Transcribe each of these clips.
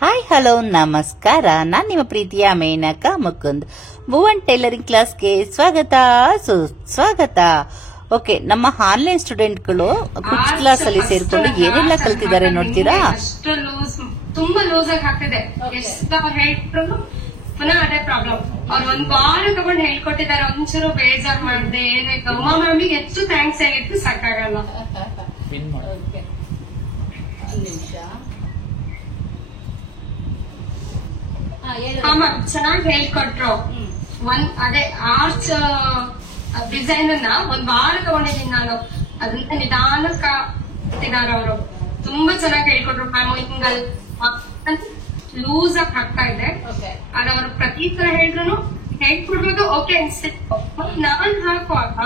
Hi hello ನಮಸ್ಕಾರ. ನಾನು ನಿಮ್ಮ ಪ್ರೀತಿಯ ಮೇನಕಾ ಮುಕುಂದ್. ಭುವನ್ ಟೈಲರಿಂಗ್ ಕ್ಲಾಸ್ಗೆ ಸ್ವಾಗತ ಸುಸ್ವಾಗತ. ಓಕೆ, ನಮ್ಮ ಆನ್ಲೈನ್ ಸ್ಟೂಡೆಂಟ್ಗಳು ಕುಚ್ ಕ್ಲಾಸ್ ಅಲ್ಲಿ ಸೇರ್ಕೊಂಡು ಏನೆಲ್ಲ ಕಲ್ತಿದ್ದಾರೆ ನೋಡ್ತೀರಾ? ತುಂಬಾ ಲೂಸ್ ಆಗಿ ಹಾಕ್ತಿದೆ. ಎಷ್ಟು ಹೇಳ್ರು ಪುನಃ ಅದೇ ಪ್ರಾಬ್ಲಮ್. ಅವ್ರು ಒಂದ್ ವಾರ ತಗೊಂಡು ಹೇಳ್ಕೊಟ್ಟಿದ್ದಾರೆ. ಒಂಚೂರು ಬೇಜಾರ್ ಮಾಡಿದೆ. ಉಮಾ ಮ್ಯಾಮಿಗೆ ಎಷ್ಟು ಥ್ಯಾಂಕ್ಸ್ ಹೇಳಿದ್ದು ಸಾಕಾಗಲ್ಲ. ಚೆನ್ನಾಗಿ ಹೇಳ್ಕೊಟ್ರು. ಅದೇ ಆರ್ಚ್ ಡಿಸೈನ್ ಒಂದ್ ವಾರ ತಗೊಂಡಿದ್ದೀನಿ ನಾನು. ಅದನ್ನ ನಿಧಾನಕ್ಕ ಅವರು ತುಂಬಾ ಚೆನ್ನಾಗಿ ಹೇಳ್ಕೊಟ್ರು. ಹಿಂಗಲ್ ಲೂಸ್ ಆಗಿ ಹಾಕ್ತಾ ಇದೆ. ಅದ ಅವ್ರು ಪ್ರತಿ ತರ ಹೇಳಿದ್ರು ಹೇಳ್ಕೊಡ್ಬೋದು. ಓಕೆ ಅನ್ಸಿತ್ತು. ನಾನ್ ಹಾಕುವಾಗ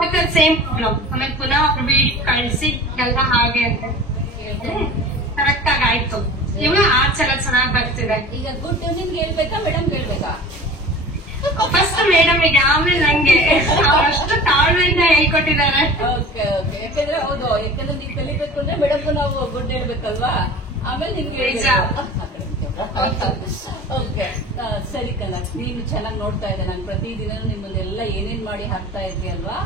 ಮತ್ತೆ ಸೇಮ್ ಪ್ರಾಬ್ಲಮ್. ಆಮೇಲೆ ಪುನಃ ಬಿಡ್ ಕಳ್ಸಿ ಎಲ್ಲ ಹಾಗೆ ಅಂತ ಕರೆಕ್ಟ್ ಆಗಿ ಆಯ್ತು. ಇವಾಗ ಆರ್ಚ್ ಎಲ್ಲ ಚೆನ್ನಾಗಿ ಬರ್ತಿದೆ. ಈಗ ಗುಡ್ ನಿಮ್ಗೆ ಹೇಳ್ಬೇಕಾ ಮೇಡಮ್ ಹೇಳ್ಬೇಕಾ? ಫಸ್ಟ್ ಮೇಡಮ್ಗೆ, ಆಮೇಲೆ ನಂಗೆ. ಅಷ್ಟು ತಾಳ್ಮೆಯಿಂದ ಹೇಳ್ಕೊಟ್ಟಿದ್ದಾರೆ. Okay okay. ಯಾಕಂದ್ರೆ ಹೌದು, ಯಾಕಂದ್ರೆ ನೀವು ಕಲಿಬೇಕು ಅಂದ್ರೆ ಮೇಡಮ್ ನಾವು ಗುಡ್ ಹೇಳ್ಬೇಕಲ್ವಾ, ಆಮೇಲೆ ನಿಮ್ಗೆ. ಓಕೆ ಸರಿ ಕಣ. ನೀನು ಚೆನ್ನಾಗಿ ನೋಡ್ತಾ ಇದ್ದೆ. ನಾನು ಪ್ರತಿದಿನ ನಿಮ್ಮನ್ನೆಲ್ಲ ಏನೇನ್ ಮಾಡಿ ಹಾಕ್ತಾ ಇದ್ವಿ ಅಲ್ವಾ,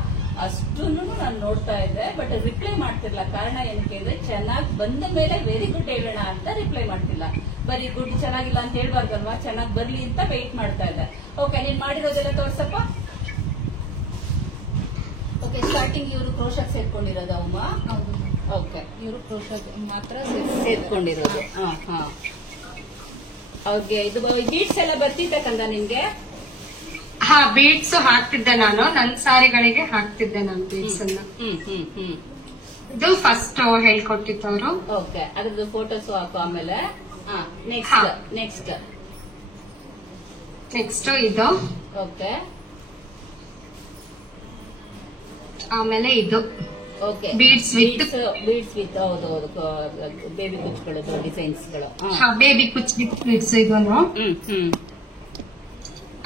ಅಷ್ಟು ನಾನು ನೋಡ್ತಾ ಇದ್ದೆ. ಬಟ್ ರಿಪ್ಲೈ ಮಾಡ್ತಿರ್ಲಿಲ್ಲ. ಕಾರಣ ಏನಕ್ಕೆ ಅಂದ್ರೆ ಚೆನ್ನಾಗಿ ಬಂದ ಮೇಲೆ ವೆರಿ ಗುಡ್ ಹೇಳೋಣ ಅಂತ ರಿಪ್ಲೈ ಮಾಡ್ತಿಲ್ಲ. ಬರೀ ಗುಡ್ ಚೆನ್ನಾಗಿಲ್ಲ ಅಂತ ಹೇಳ್ಬಾರ್ದಲ್ವಾ, ಚೆನ್ನಾಗಿ ಬರ್ಲಿ ಅಂತ ವೆಯ್ಟ್ ಮಾಡ್ತಾ ಇದ್ದೆ. ಓಕೆ, ನೀನ್ ಮಾಡಿರೋದೆಲ್ಲ ತೋರ್ಸಪ್ಪ. ಓಕೆ, ಸ್ಟಾರ್ಟಿಂಗ್ ಇವರು ಕ್ರೋಶಕ್ ಸೇರ್ಕೊಂಡಿರೋದು ಅಮ್ಮ. ಓಕೆ, ಇವರು ಕ್ರೋಶಕ್ ಮಾತ್ರ ಸೇರ್ಕೊಂಡಿರೋದು. ಅವ್ರಿಗೆ ಇದು ಬೀಡ್ಸ್ ಎಲ್ಲ ಬರ್ತಿದ್ದಕ್ಕಂದ ನಿಮ್ಗೆ? ಹಾ, ಬೀಡ್ಸ್ ಹಾಕ್ತಿದ್ದೆ ನಾನು. ನನ್ನ ಸಾರಿಗಳಿಗೆ ಹಾಕ್ತಿದ್ದೆ ನಾನು ಬೀಡ್ಸ್ ಅನ್ನ. ಇದು ಫಸ್ಟ್ ಹೇಳ್ಕೊಟ್ಟಿದ್ದವರು. ಓಕೆ, ಅದ್ರದ್ದು ಫೋಟೋಸ್ ಹಾಕು. ಆಮೇಲೆ ನೆಕ್ಸ್ಟ್ ಇದು. ಓಕೆ, ಆಮೇಲೆ ಇದು. ಓಕೆ, ಬೀಡ್ಸ್ ವಿತ್ ಹೌದು baby ಕುಚ್ಗಳು ಡಿಸೈನ್ಸ್ಗಳು. Baby Kuch with beads ಇದನ್ನು.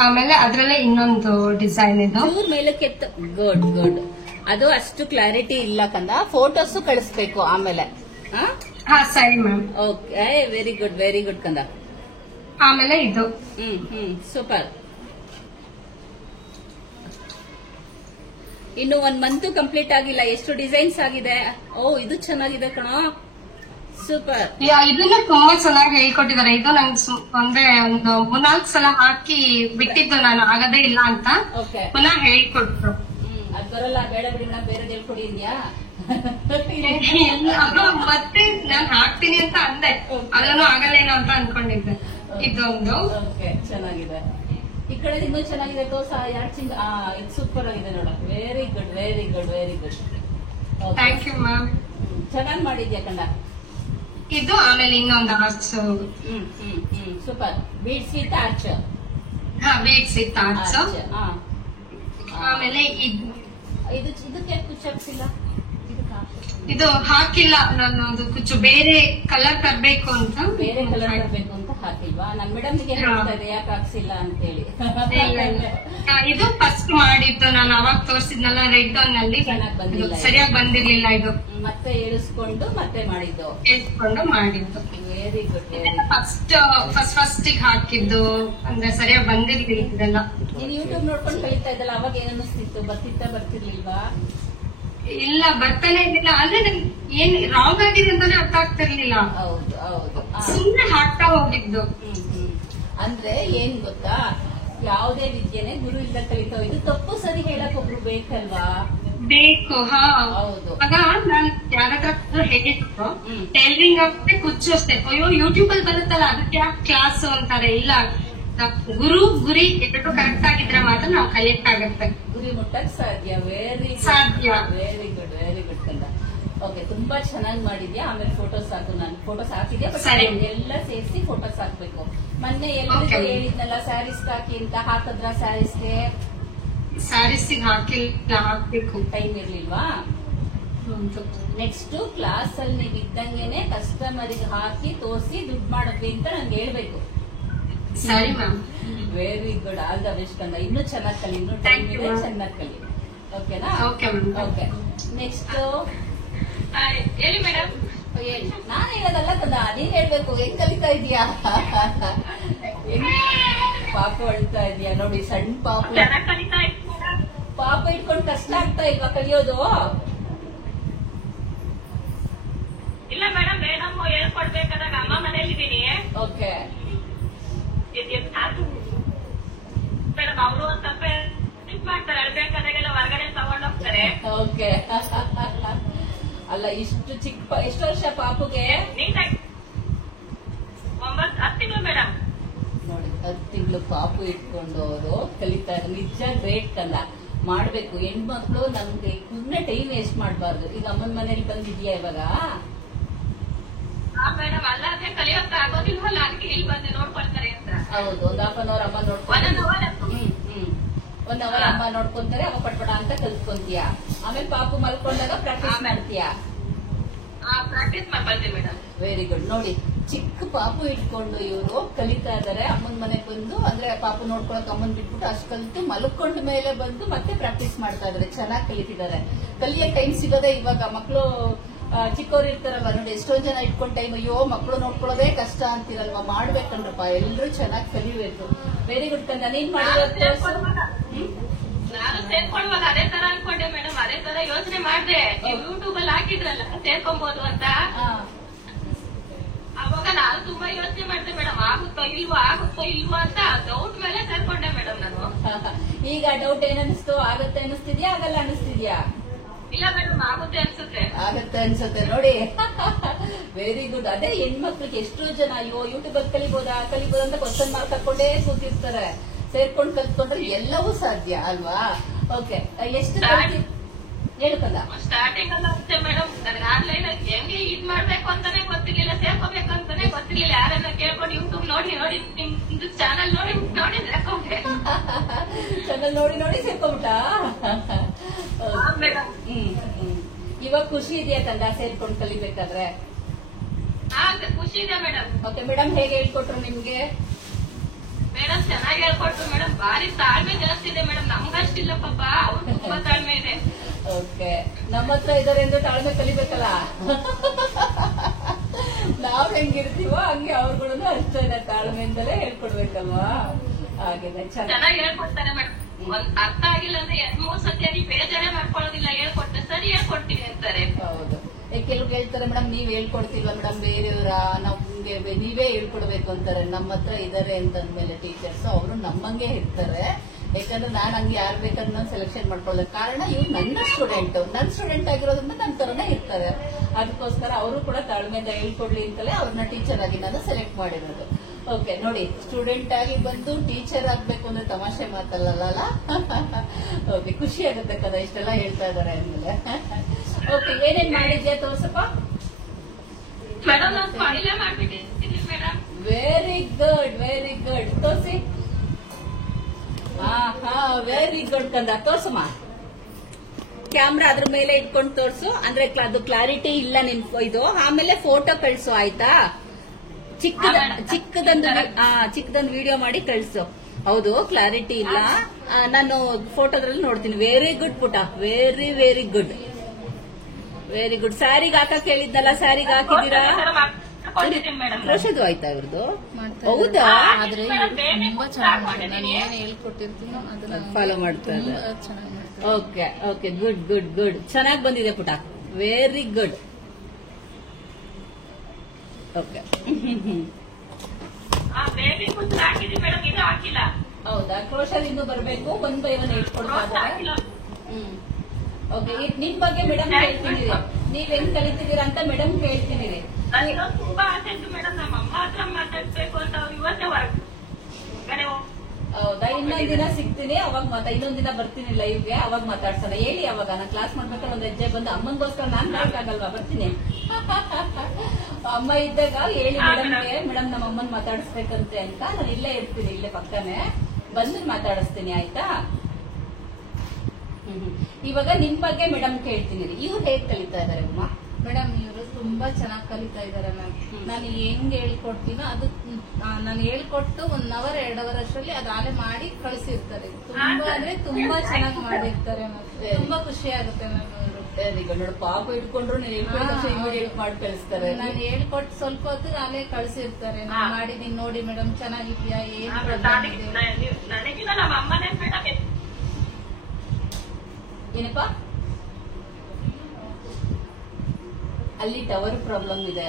ಆಮೇಲೆ ಅದ್ರಲ್ಲೇ ಇನ್ನೊಂದು ಡಿಸೈನ್ ಇದು. ಮೇಲಕ್ಕೆ ಗುಡ್ ಗುಡ್. ಅದು ಅಷ್ಟು ಕ್ಲಾರಿಟಿ ಇಲ್ಲ ಕಂದ. ಫೋಟೋಸ್ ಕಳಿಸ್ಬೇಕು ಆಮೇಲೆ. ಹಾ ಸರಿ ಮ್ಯಾಮ್. ಓಕೆ, ವೆರಿ ಗುಡ್ ಕಂದ. ಆಮೇಲೆ ಇದು. ಸೂಪರ್. ಇನ್ನು 1 ಮಂತ್ ಕಂಪ್ಲೀಟ್ ಆಗಿಲ್ಲ. ಎಷ್ಟು ಡಿಸೈನ್ಸ್ ಆಗಿದೆ. ಓ, ಇದು ಚೆನ್ನಾಗಿದೆ ಕಣೋ. ಸೂಪರ್. ಇದನ್ನ ತುಂಬಾ ಚೆನ್ನಾಗಿ ಹೇಳ್ಕೊಟ್ಟಿದ್ದಾರೆ. ಇದು ನಂಗೆ ಒಂದು 3-4 ಸಲ ಹಾಕಿ ಬಿಟ್ಟಿದ್ದು ನಾನು, ಆಗದೇ ಇಲ್ಲ ಅಂತ. ಪುನಃ ಹೇಳ್ಕೊಟ್ರು. ಅದ್ ಬರಲ್ಲ, ಬೇಡ ಬಿಡಿ, ನಾ ಬೇರೆ ಹೇಳ್ಕೊಡಿ ಇದ್ಯಾ? ಮತ್ತೆ ನಾನ್ ಹಾಕ್ತೀನಿ ಅಂತ ಅಂದೆ. ಅದನ್ನು ಆಗಲ್ಲೇನೋ ಅಂತ ಅನ್ಕೊಂಡಿದ್ದೆ. ಇದೊಂದು ಚೆನ್ನಾಗಿದೆ. ಈ ಕಡೆ ಇನ್ನೂ ಚೆನ್ನಾಗಿದೆ. ತೋರ್ಸ ಯಾರು ಇದು ಸೂಪರ್ ಆಗಿದೆ ನೋಡ. Very good. Thank you ma'am. ಚೆನ್ನಾಗಿ ಮಾಡಿದ್ಯಾ ಕಂಡ. ಇದು ಆಮೇಲೆ ಇನ್ನೊಂದು arch. Super. Beads with arch. ಹಾ, ಬೀಡ್ಸ್ ವಿತ್ ಆರ್ಚ್. ಆಮೇಲೆ ಇದಕ್ಕೆ ಕುಚ್ಚಾಕ್ಸಿಲ್ಲ. ಇದು ಹಾಕಿಲ್ಲ ನಾನು. ಅದು ಕುಚ್ಚು ಬೇರೆ ಕಲರ್ ತರಬೇಕು ಅಂತ ಹಾಕಿಲ್ವಾ? ನನ್ ಮೇಡಮ್ಗೆ ಹೇಳ್ತಾ ಇದೆ ಯಾಕೆ ಹಾಕ್ಸಿಲ್ಲ ಅಂತ ಹೇಳಿ. ಇದು ಫಸ್ಟ್ ಮಾಡಿದ್ದು ನಾನು ಅವಾಗ ತೋರಿಸಿದ್ನಲ್ಲ ರೆಡ್ ನಲ್ಲಿ. ಸರಿಯಾಗಿ ಬಂದಿರ್ಲಿಲ್ಲ. ಇದು ಮತ್ತೆ ಇಳಿಸ್ಕೊಂಡು ಮತ್ತೆ ಮಾಡಿದ್ದು. Very good. ಫಸ್ಟ್ ಹಾಕಿದ್ದು ಅಂದ್ರೆ ಸರಿಯಾಗಿ ಬಂದಿರ್ಲಿಲ್ಲ. ಇದೆಲ್ಲ ನೀನ್ ಯೂಟ್ಯೂಬ್ ನೋಡ್ಕೊಂಡು ಕಲಿತಾ ಇದ್ದಲ್ಲ, ಅವಾಗ ಏನ್ ಅನಿಸ್ತಿತ್ತು? ಬರ್ತಿರ್ಲಿಲ್ವಾ? ಇಲ್ಲ, ಬರ್ತಾನೆ ಇರ್ಲಿಲ್ಲ. ಅಂದ್ರೆ ನನ್ಗೆ ಏನ್ ರಾಂಗ್ ಆಗಿದೆ ಅಂತಾನೆ ಅರ್ಥ ಆಗ್ತಿರ್ಲಿಲ್ಲ. ಹೌದು. ಸುಮ್ಮನೆ ಹಾಕ್ತಾ ಹೋಗಿದ್ದು. ಅಂದ್ರೆ ಏನ್ ಗೊತ್ತಾ, ಯಾವುದೇ ವಿದ್ಯೆನೆ ಗುರು ಇಲ್ಲ ಕಲಿತಾ ಇದು ತಪ್ಪು ಸರಿ ಹೇಳಕ್ ಒಬ್ರು ಬೇಕಲ್ವಾ? ಬೇಕು. ಹಾ, ಹೌದು. ಆಗ ನಾನ್ ಯಾರತ್ರ ಹೇಳಿದ್ರು ಟೈಲರಿಂಗ್ ಅಷ್ಟೇ, ಕುಚ್ಚು ಅಷ್ಟೇ. ಅಯ್ಯೋ, ಯೂಟ್ಯೂಬ್ ಅಲ್ಲಿ ಬರುತ್ತಲ್ಲ, ಅದಕ್ಕೆ ಯಾಕೆ ಕ್ಲಾಸ್ ಅಂತಾರೆ. ಇಲ್ಲ, ಗುರಿ ಎರಡು ಕರೆಕ್ಟ್ ಆಗಿದ್ರೆ ಮಾತ್ರ ನಾವು ಕಲಿಯಕ್ಕಾಗತ್ತೆ. ಗುರಿ ಮುಟ್ಟಕ್ ಸಾಧ್ಯ. ವೆರಿ ಗುಡ್ ಕಂದ. ಓಕೆ, ತುಂಬಾ ಚೆನ್ನಾಗಿ ಮಾಡಿದ್ಯಾ. ಆಮೇಲೆ ಫೋಟೋಸ್ ಹಾಕು. ನಾನು ಫೋಟೋಸ್ ಹಾಕಿದ್ಯಾ, ಎಲ್ಲ ಸೇರಿಸಿ ಫೋಟೋಸ್ ಹಾಕ್ಬೇಕು. ಮೊನ್ನೆ ಎಲ್ಲರಿಗೂ ಹೇಳಿದ್ನಲ್ಲ ಸ್ಯಾರೀಸ್ ಹಾಕಿ ಅಂತ. ಹಾಕಿದ್ರ ಸ್ಯಾರೀಸ್ಗೆ? ಸ್ಯಾರೀಸಿಗೆ ಹಾಕಿಲ್ಲ, ಹಾಕ್ಬೇಕು. ಟೈಮ್ ಇರ್ಲಿಲ್ವಾ? ನೆಕ್ಸ್ಟ್ ಕ್ಲಾಸ್ ಅಲ್ಲಿ ನೀವು ಇದ್ದಂಗೆನೆ ಕಸ್ಟಮರಿಗೆ ಹಾಕಿ ತೋರಿಸಿ ದುಡ್ಡು ಮಾಡಿದ್ವಿ ಅಂತ ನಂಗೆ ಹೇಳ್ಬೇಕು. ಸರಿ ma'am. Very good. All the best ಕಂದ. ಇನ್ನೂ ಚೆನ್ನಾಗಿ ಕಲಿ. ಇನ್ನೂ ಟೈಮ್ ಇದೆ, ಚೆನ್ನಾಗಿ ಕಲಿ. ಓಕೆನಾ? ಓಕೆ. ನೆಕ್ಸ್ಟ್ ಹೇಳಿ ಮೇಡಮ್. ಹೇಳಿ. ನಾನ್ ಹೇಳೋದಲ್ಲ ಕಂದ, ನೀನ್ ಹೇಳ್ಬೇಕು. ಹೆಂಗ್ ಕಲಿತಾ ಇದೀಯಾ? ಪಾಪು ಅಳ್ತಾ ಇದೀಯಾ ನೋಡಿ, ಸಣ್ಣ ಪಾಪು. ಚೆನ್ನಾಗ್ ಕಲಿತಾ ಇತ್ತು ಮೇಡಮ್. ಪಾಪು ಇಟ್ಕೊಂಡು ಕಷ್ಟ ಆಗ್ತಾ ಇಲ್ವಾ ಕಲಿಯೋದು? ಇಲ್ಲ ಮೇಡಮ್, ಮೇಡಮ್ ಹೇಳ್ಕೊಡ್ಬೇಕಾದಾಗ ಅಮ್ಮ ಮನೇಲಿದ್ದೀನಿ. ಓಕೆ ಮೇಡಮ್ ಅವರು ಒಂದ್ ಸ್ವಲ್ಪ ಹೆಲ್ಪ್ ಮಾಡ್ತಾರೆ, ಅಳ್ಬೇಕಾದಾಗೆಲ್ಲ ಹೊರಗಡೆ ತಗೊಂಡ್ ಹೋಗ್ತಾರೆ. ಓಕೆ. ಅಲ್ಲ ಇಷ್ಟು ಎಷ್ಟು ವರ್ಷ ಪಾಪುಗೆ? ನೀಟಾಗಿ 10 ತಿಂಗಳು ಮೇಡಮ್. ನೋಡಿ 10 ತಿಂಗಳು ಪಾಪು ಇಟ್ಕೊಂಡು ಅವರು ಕಲಿತಾ ಇದ್ದಾರೆ. ನಿಜ ಗ್ರೇಟ್ ಕಲ್ಲ. ಮಾಡ್ಬೇಕು ಹೆಣ್ಮಕ್ಳು. ನಮ್ಗೆ ಸುಮ್ನೆ ಟೈಮ್ ವೇಸ್ಟ್ ಮಾಡ್ಬಾರ್ದು. ಈಗ ಅಮ್ಮನ ಮನೇಲಿ ಬಂದಿದ್ಯಾ ಇವಾಗ? ಮೇಡಮ್ ಅಲ್ಲಾದ್ರೆ ಕಲಿಯೋಕ್ ಆಗೋದಿಲ್ವಲ್ಲ, ಅದಕ್ಕೆ ಇಲ್ಲಿ ಬಂದು ನೋಡ್ಕೊಳ್ತಾರೆ ಅಂತ. ಹೌದು, ಒಂದ್ ಹಾಫ್ ಅನ್ ಅವರ್ ಅಮ್ಮ ನೋಡ್ಕೊಂಡು 1 ಅವರ್ ಅಮ್ಮ ನೋಡ್ಕೊಂತಾರೆ. ಅವ ಪಟ್ಪಟ ಅಂತ ಕಲ್ತ್ಕೊಂತೀಯ. ಆಮೇಲೆ ಪಾಪು ಮಲ್ಕೊಂಡಾಗ ಪ್ರಾಕ್ಟೀಸ್ ಮಾಡ್ತೀಯಾ? ಪ್ರಾಕ್ಟೀಸ್ ಮಾಡ್ಕೊಳ್ತೀವಿ ಮೇಡಮ್. Very good. ನೋಡಿ ಚಿಕ್ಕ ಪಾಪು ಇಟ್ಕೊಂಡು ಇವರು ಕಲಿತಾ ಇದಾರೆ. ಅಮ್ಮನ ಮನೆಗೆ ಬಂದು, ಅಂದ್ರೆ ಪಾಪು ನೋಡ್ಕೊಳಕ್ ಅಮ್ಮನ್ ಬಿಟ್ಬಿಟ್ಟು ಅಷ್ಟು ಕಲಿತು ಮಲ್ಕೊಂಡ ಮೇಲೆ ಬಂದು ಮತ್ತೆ ಪ್ರಾಕ್ಟೀಸ್ ಮಾಡ್ತಾ ಇದಾರೆ. ಚೆನ್ನಾಗಿ ಕಲಿತಿದ್ದಾರೆ. ಕಲಿಯಕ್ ಟೈಮ್ ಸಿಗೋದೇ ಇವಾಗ. ಮಕ್ಕಳು ಚಿಕ್ಕವ್ರು ಇರ್ತಾರಲ್ವಾ ನೋಡಿ, ಎಷ್ಟೊಂದ್ ಜನ ಇಟ್ಕೊಂಡ್ ಟೈಮ್, ಅಯ್ಯೋ ಮಕ್ಕಳು ನೋಡ್ಕೊಳ್ಳೋದೇ ಕಷ್ಟ ಅಂತಿರಲ್ವಾ. ಮಾಡ್ಬೇಕಂದ್ರಪ್ಪ, ಎಲ್ರು ಚೆನ್ನಾಗಿ ಕಲಿಬೇಕು. ವೆರಿ ಗುಡ್ ಕಂದ. ನೀನ್ ನಾನು ಸೇರ್ಕೊಳ್ಳುವಾಗ ಅದೇ ತರ ಅನ್ಕೊಂಡೆ ಮೇಡಮ್, ಅದೇ ತರ ಯೋಚನೆ ಮಾಡ್ದೆ. ಯೂಟ್ಯೂಬ್ ಅಲ್ಲಿ ಹಾಕಿದ್ರಲ್ಲ ಸೇರ್ಕೊಬಹುದು ಅಂತ, ಅವಾಗ ನಾನು ತುಂಬಾ ಯೋಚನೆ ಮಾಡ್ದೆ ಮೇಡಮ್. ಆಗುತ್ತೋ ಇಲ್ವೋ ಅಂತ ಡೌಟ್ ಮೇಲೆ ಸೇರ್ಕೊಂಡೆ ಮೇಡಮ್ ನಾನು. ಈಗ ಡೌಟ್ ಏನನ್ನಿಸ್ತು? ಆಗತ್ತೆ ಅನಿಸ್ತಿದ್ಯಾ, ಆಗಲ್ಲ ಅನಿಸ್ತಿದ್ಯಾ? ಇಲ್ಲ ಮೇಡಮ್, ಆಗುತ್ತೆ ಅನ್ಸುತ್ತೆ. ಆಗತ್ತೆ ಅನ್ಸುತ್ತೆ ನೋಡಿ. Very good. ಅದೇ ಹೆಣ್ಮಕ್ಳಿಗೆ ಎಷ್ಟೋ ಜನ ಅಯ್ಯೋ ಯೂಟ್ಯೂಬ್ ಅಲ್ಲಿ ಕಲಿಬೋದಾ ಅಂತ ಕ್ವಶನ್ ಮಾರ್ಕ್ ಹಾಕೊಂಡೇ ಕೂತಿರ್ತಾರೆ. ಸೇರ್ಕೊಂಡು ಕಲ್ತ್ಕೊಂಡ್ರೆ ಎಲ್ಲವೂ ಸಾಧ್ಯ ಅಲ್ವಾ? ಓಕೆ. ಎಷ್ಟು ಹೇಳ್ಕಲ್ಲ ಸ್ಟಾರ್ಟಿಂಗ್ ಅಲ್ಲ ಅಷ್ಟೇ ಮೇಡಮ್. ನನಗೆ ಆನ್ಲೈನ್ ಹೆಂಗೆ ಇದ್ ಮಾಡ್ಬೇಕು ಅಂತಾನೆ ಗೊತ್ತಿರ್ಲಿಲ್ಲ, ಸೇರ್ಕೋಬೇಕು ಅಂತಾನೆ ಗೊತ್ತಿರ್ಲಿಲ್ಲ. ಯಾರನ್ನ ಕೇಳ್ಕೊಂಡು ಯೂಟ್ಯೂಬ್ ನೋಡಿ ನಿಮ್ದು ಚಾನಲ್ ನೋಡಿ ಸೇರ್ಕೊಂಡೆ. ಚಾನಲ್ ನೋಡಿ ಸೇರ್ಕೊಂಬಿಟ್ಟ. ಇವಾಗ ಖುಷಿ ಇದೆಯಾ ಕಂದ ಸೇರ್ಕೊಂಡು ಕಲಿಬೇಕಾದ್ರೆ? ಖುಷಿ ಇದೆ ಮೇಡಮ್. ಓಕೆ. ಮೇಡಮ್ ಹೇಗೆ ಹೇಳ್ಕೊಟ್ರು ನಿಮ್ಗೆ? ಮೇಡಮ್ ಚೆನ್ನಾಗಿ ಹೇಳ್ಕೊಟ್ರು ಮೇಡಮ್. ಭಾರಿ ತಾಳ್ಮೆ ಜಾಸ್ತಿ ಇದೆ ಮೇಡಮ್. ನಮ್ಗಷ್ಟಿಲ್ಲ ಪಾಪ, ಅವ್ರು ತುಂಬಾ ತಾಳ್ಮೆ ಇದೆ. ಓಕೆ. ನಮ್ಮ ಹತ್ರ ಇದಾರೆ ಅಂದ್ರೆ ತಾಳ್ಮೆ ಕಲಿಬೇಕಲ್ಲ. ನಾವ್ ಹೆಂಗಿರ್ತೀವೋ ಹಂಗೆ ಅವ್ರುಗಳು ಅಷ್ಟೇ ತಾಳ್ಮೆಯಿಂದಲೇ ಹೇಳ್ಕೊಡ್ಬೇಕಲ್ವಾ? ಹಾಗೆ ಚೆನ್ನಾಗಿ ಹೇಳ್ಕೊಡ್ತಾರೆ ಮೇಡಮ್. ಒಂದ್ ಅರ್ಥ ಆಗಿಲ್ಲ ಅಂದ್ರೆ 2-3 ಸತಿ ನೀವು ಬೇಜಾರೇ ಮಾಡ್ಕೊಳ್ಳೋದಿಲ್ಲ. ಹೇಳ್ಕೊಡ್ತಾರೆ, ಸರಿ ಹೇಳ್ಕೊಡ್ತೀವಿ ಅಂತಾರೆ. ಹೌದು. ಕೆಲವ್ರು ಹೇಳ್ತಾರೆ ಮೇಡಮ್ ನೀವ್ ಹೇಳ್ಕೊಡ್ತಿಲ್ವಾ ಮೇಡಮ್, ಬೇರೆಯವರ ನಮ್ಗೆ ನೀವೇ ಹೇಳ್ಕೊಡ್ಬೇಕು ಅಂತಾರೆ. ನಮ್ಮ ಹತ್ರ ಇದಾರೆ ಅಂತಂದ್ಮೇಲೆ ಟೀಚರ್ಸ್ ಅವರು ನಮ್ಮಂಗೆ ಇರ್ತಾರೆ. ಯಾಕಂದ್ರೆ ನಾನ್ ಹಂಗೆ ಯಾರು ಬೇಕನ್ನ ಸೆಲೆಕ್ಷನ್ ಮಾಡ್ಕೊಳ್ಳೋದು ಕಾರಣ ಇವ್ರು ನನ್ನ ಸ್ಟೂಡೆಂಟ್ ಆಗಿರೋದ್ರಿಂದ ನನ್ನ ತರನೇ ಇರ್ತಾರೆ. ಅದಕ್ಕೋಸ್ಕರ ಅವರು ಕೂಡ ತಾಳ್ಮೆಯಿಂದ ಹೇಳ್ಕೊಡ್ಲಿ ಅಂತಲೇ ಅವ್ರನ್ನ ಟೀಚರ್ ಆಗಿ ನಾನು ಸೆಲೆಕ್ಟ್ ಮಾಡಿರೋದು. ಓಕೆ. ನೋಡಿ ಸ್ಟೂಡೆಂಟ್ ಆಗಿ ಬಂದು ಟೀಚರ್ ಆಗ್ಬೇಕು ಅಂದ್ರೆ ತಮಾಷೆ ಮಾತಲ್ಲ. ಓಕೆ. ಖುಷಿ ಆಗುತ್ತೆ ಕದ ಇಷ್ಟೆಲ್ಲ ಹೇಳ್ತಾ ಇದಾರೆ ಅಂದ್ಮೇಲೆ. ಓಕೆ. ಏನೇನ್ ಮಾಡಿದ್ಯಾ ತೋರ್ಸಪ್ಪ? ಮೇಡಮ್ ನಾನು ಫೈಲೇ ಮಾಡ್ಬಿಟ್ಟಿದ್ದೀನಿ ಮೇಡಮ್. ವೆರಿ ಗುಡ್ ತೋರ್ಸಿ. ವೆರಿ ಗುಡ್ ಕಂದ. ತೋರ್ಸಮ್ಮ. ಕ್ಯಾಮ್ರಾ ಅದ್ರ ಮೇಲೆ ಇಟ್ಕೊಂಡು ತೋರ್ಸು. ಅಂದ್ರೆ ಅದು ಕ್ಲಾರಿಟಿ ಇಲ್ಲ ನಿನ್ ಇದು. ಆಮೇಲೆ ಫೋಟೋ ಕಳ್ಸು ಆಯ್ತಾ? ಚಿಕ್ಕದೊಂದು ವಿಡಿಯೋ ಮಾಡಿ ಕಳ್ಸು. ಹೌದು, ಕ್ಲಾರಿಟಿ ಇಲ್ಲ. ನಾನು ಫೋಟೋದ್ರಲ್ಲಿ ನೋಡ್ತೀನಿ. ವೆರಿ ಗುಡ್ ಪುಟ. Very good. ಸ್ಯಾರಿಗೆ ಹಾಕಕ್ ಹೇಳಿದ್ನಲ್ಲ, ಸ್ಯಾರಿಗೆ ಹಾಕಿದ್ದೀರಾ? ಕ್ರೋಶದು ಆಯ್ತಾ ಇವ್ರದ್ದು? ಹೌದಾ? ಆದ್ರೆ ತುಂಬಾ ಚೆನ್ನಾಗಿ ನಾನು ಏನ್ ಹೇಳ್ಕೊಟ್ಟಿರ್ತೀನೋ ಅದನ್ನ ಫಾಲೋ ಮಾಡ್ತಾ ಚೆನ್ನಾಗಿ. ಓಕೆ. ಗುಡ್. ಚೆನ್ನಾಗಿ ಬಂದಿದೆ ಪುಟ. Very good. ಓಕೆ. ಬೇಬಿ ಮುಂದೆ ಹಾಕಿದೀವಿ ಮೇಡಮ್, ಇದು ಹಾಕಿಲ್ಲ. ಹೌದಾ? ಕ್ರೋಶರ್ ಇನ್ನೂ ಬರ್ಬೇಕು. 1 by 1 ಹೇಳ್ಕೊಡ್ತಾ ಇದ್ದಾರೆ. ಓಕೆ. ನಿಮ್ ಬಗ್ಗೆ ಮೇಡಮ್ ಹೇಳ್ತೀನಿ, ನೀವ್ ಹೆಂಗ್ ಕಲಿತಿದ್ದೀರಾ ಅಂತ ಮೇಡಮ್ ಕೇಳ್ತೀನಿ. ನನಗೊಂದು ತುಂಬಾ ಆಸೆ ಇತ್ತು ಮೇಡಮ್, ನಮ್ಮ ಅಮ್ಮ ಹತ್ರ ಮಾತಾಡ್ಬೇಕು ಅಂತ. ಅವ್ರು ಇವತ್ತೇ ಹೊರಗಡೆ. ಹೌದಾ? ಇನ್ನೊಂದ್ ದಿನ ಸಿಗ್ತೀನಿ, ಅವಾಗ ಇನ್ನೊಂದ್ ದಿನ ಬರ್ತೀನಿ ಲೈವ್ಗೆ, ಅವಾಗ ಮಾತಾಡ್ಸೋಣ. ಹೇಳಿ ಅವಾಗ. ನಾನು ಕ್ಲಾಸ್ ಮಾಡ್ಬೇಕಾದ್ರೆ ಒಂದ್ ಹೆಜ್ಜೆ ಬಂದು ಅಮ್ಮನ್ಗೋಸ್ಕರ ನಾನ್ ಮಾಡಕ್ಕಾಗಲ್ವಾ? ಬರ್ತೀನಿ. ಅಮ್ಮ ಇದ್ದಾಗ ಹೇಳಿ ಮೇಡಮ್ಗೆ, ಮೇಡಮ್ ನಮ್ಮ ಅಮ್ಮನ್ ಮಾತಾಡಿಸ್ಬೇಕಂತೆ ಅಂತ. ನಾನು ಇಲ್ಲೇ ಇರ್ತೀನಿ, ಇಲ್ಲೇ ಪಕ್ಕನೆ ಬಂದು ಮಾತಾಡಿಸ್ತೀನಿ ಆಯ್ತಾ? ಇವಾಗ ನಿಮ್ ಬಗ್ಗೆ ಮೇಡಮ್ ಕೇಳ್ತೀನಿ. ಇವ್ರು ಹೇಗ್ ಕಲಿತಾ ಇದಾರೆ ಅಮ್ಮ? ಮೇಡಮ್ ಇವರು ತುಂಬಾ ಚೆನ್ನಾಗಿ ಕಲಿತಾ ಇದಾರೆ ಮ್ಯಾಮ್. ನಾನು ಹೆಂಗ್ ಹೇಳ್ಕೊಡ್ತೀನೋ ಅದು ನಾನು ಹೇಳ್ಕೊಟ್ಟು 1 hour 2 hour ಅಷ್ಟರಲ್ಲಿ ಅದಾಲೆ ಮಾಡಿ ಕಳಿಸಿರ್ತಾರೆ. ತುಂಬಾ ಅಂದ್ರೆ ತುಂಬಾ ಚೆನ್ನಾಗಿ ಮಾಡಿರ್ತಾರೆ ಮ್ಯಾಮ್. ತುಂಬಾ ಖುಷಿ ಆಗುತ್ತೆ ಮ್ಯಾಮ್. ಅವರು ನೋಡು ಪಾಪ ಇಟ್ಕೊಂಡ್ರು ನೀನ್ ಹೇಳ್ಕೊಟ್ಟು ಇಮಿಡಿಯೇಟ್ ಮಾಡಿ ಕಳಿಸ್ತಾರೆ. ನಾನು ಹೇಳ್ಕೊಟ್ಟು ಸ್ವಲ್ಪ ಹೊತ್ತಿಗೆ ಅಲ್ಲೇ ಕಳ್ಸಿರ್ತಾರೆ. ನಾನು ಮಾಡಿದೀನಿ ನೋಡಿ ಮೇಡಮ್ ಚೆನ್ನಾಗಿದ್ಯಾ ಏನು ನನಗಿನ ನಮ್ಮ ಅಮ್ಮನೇ ಮೇಡಮ್. ಏನಪ್ಪಾ ಅಲ್ಲಿ ಟವರ್ ಪ್ರಾಬ್ಲಮ್ ಇದೆ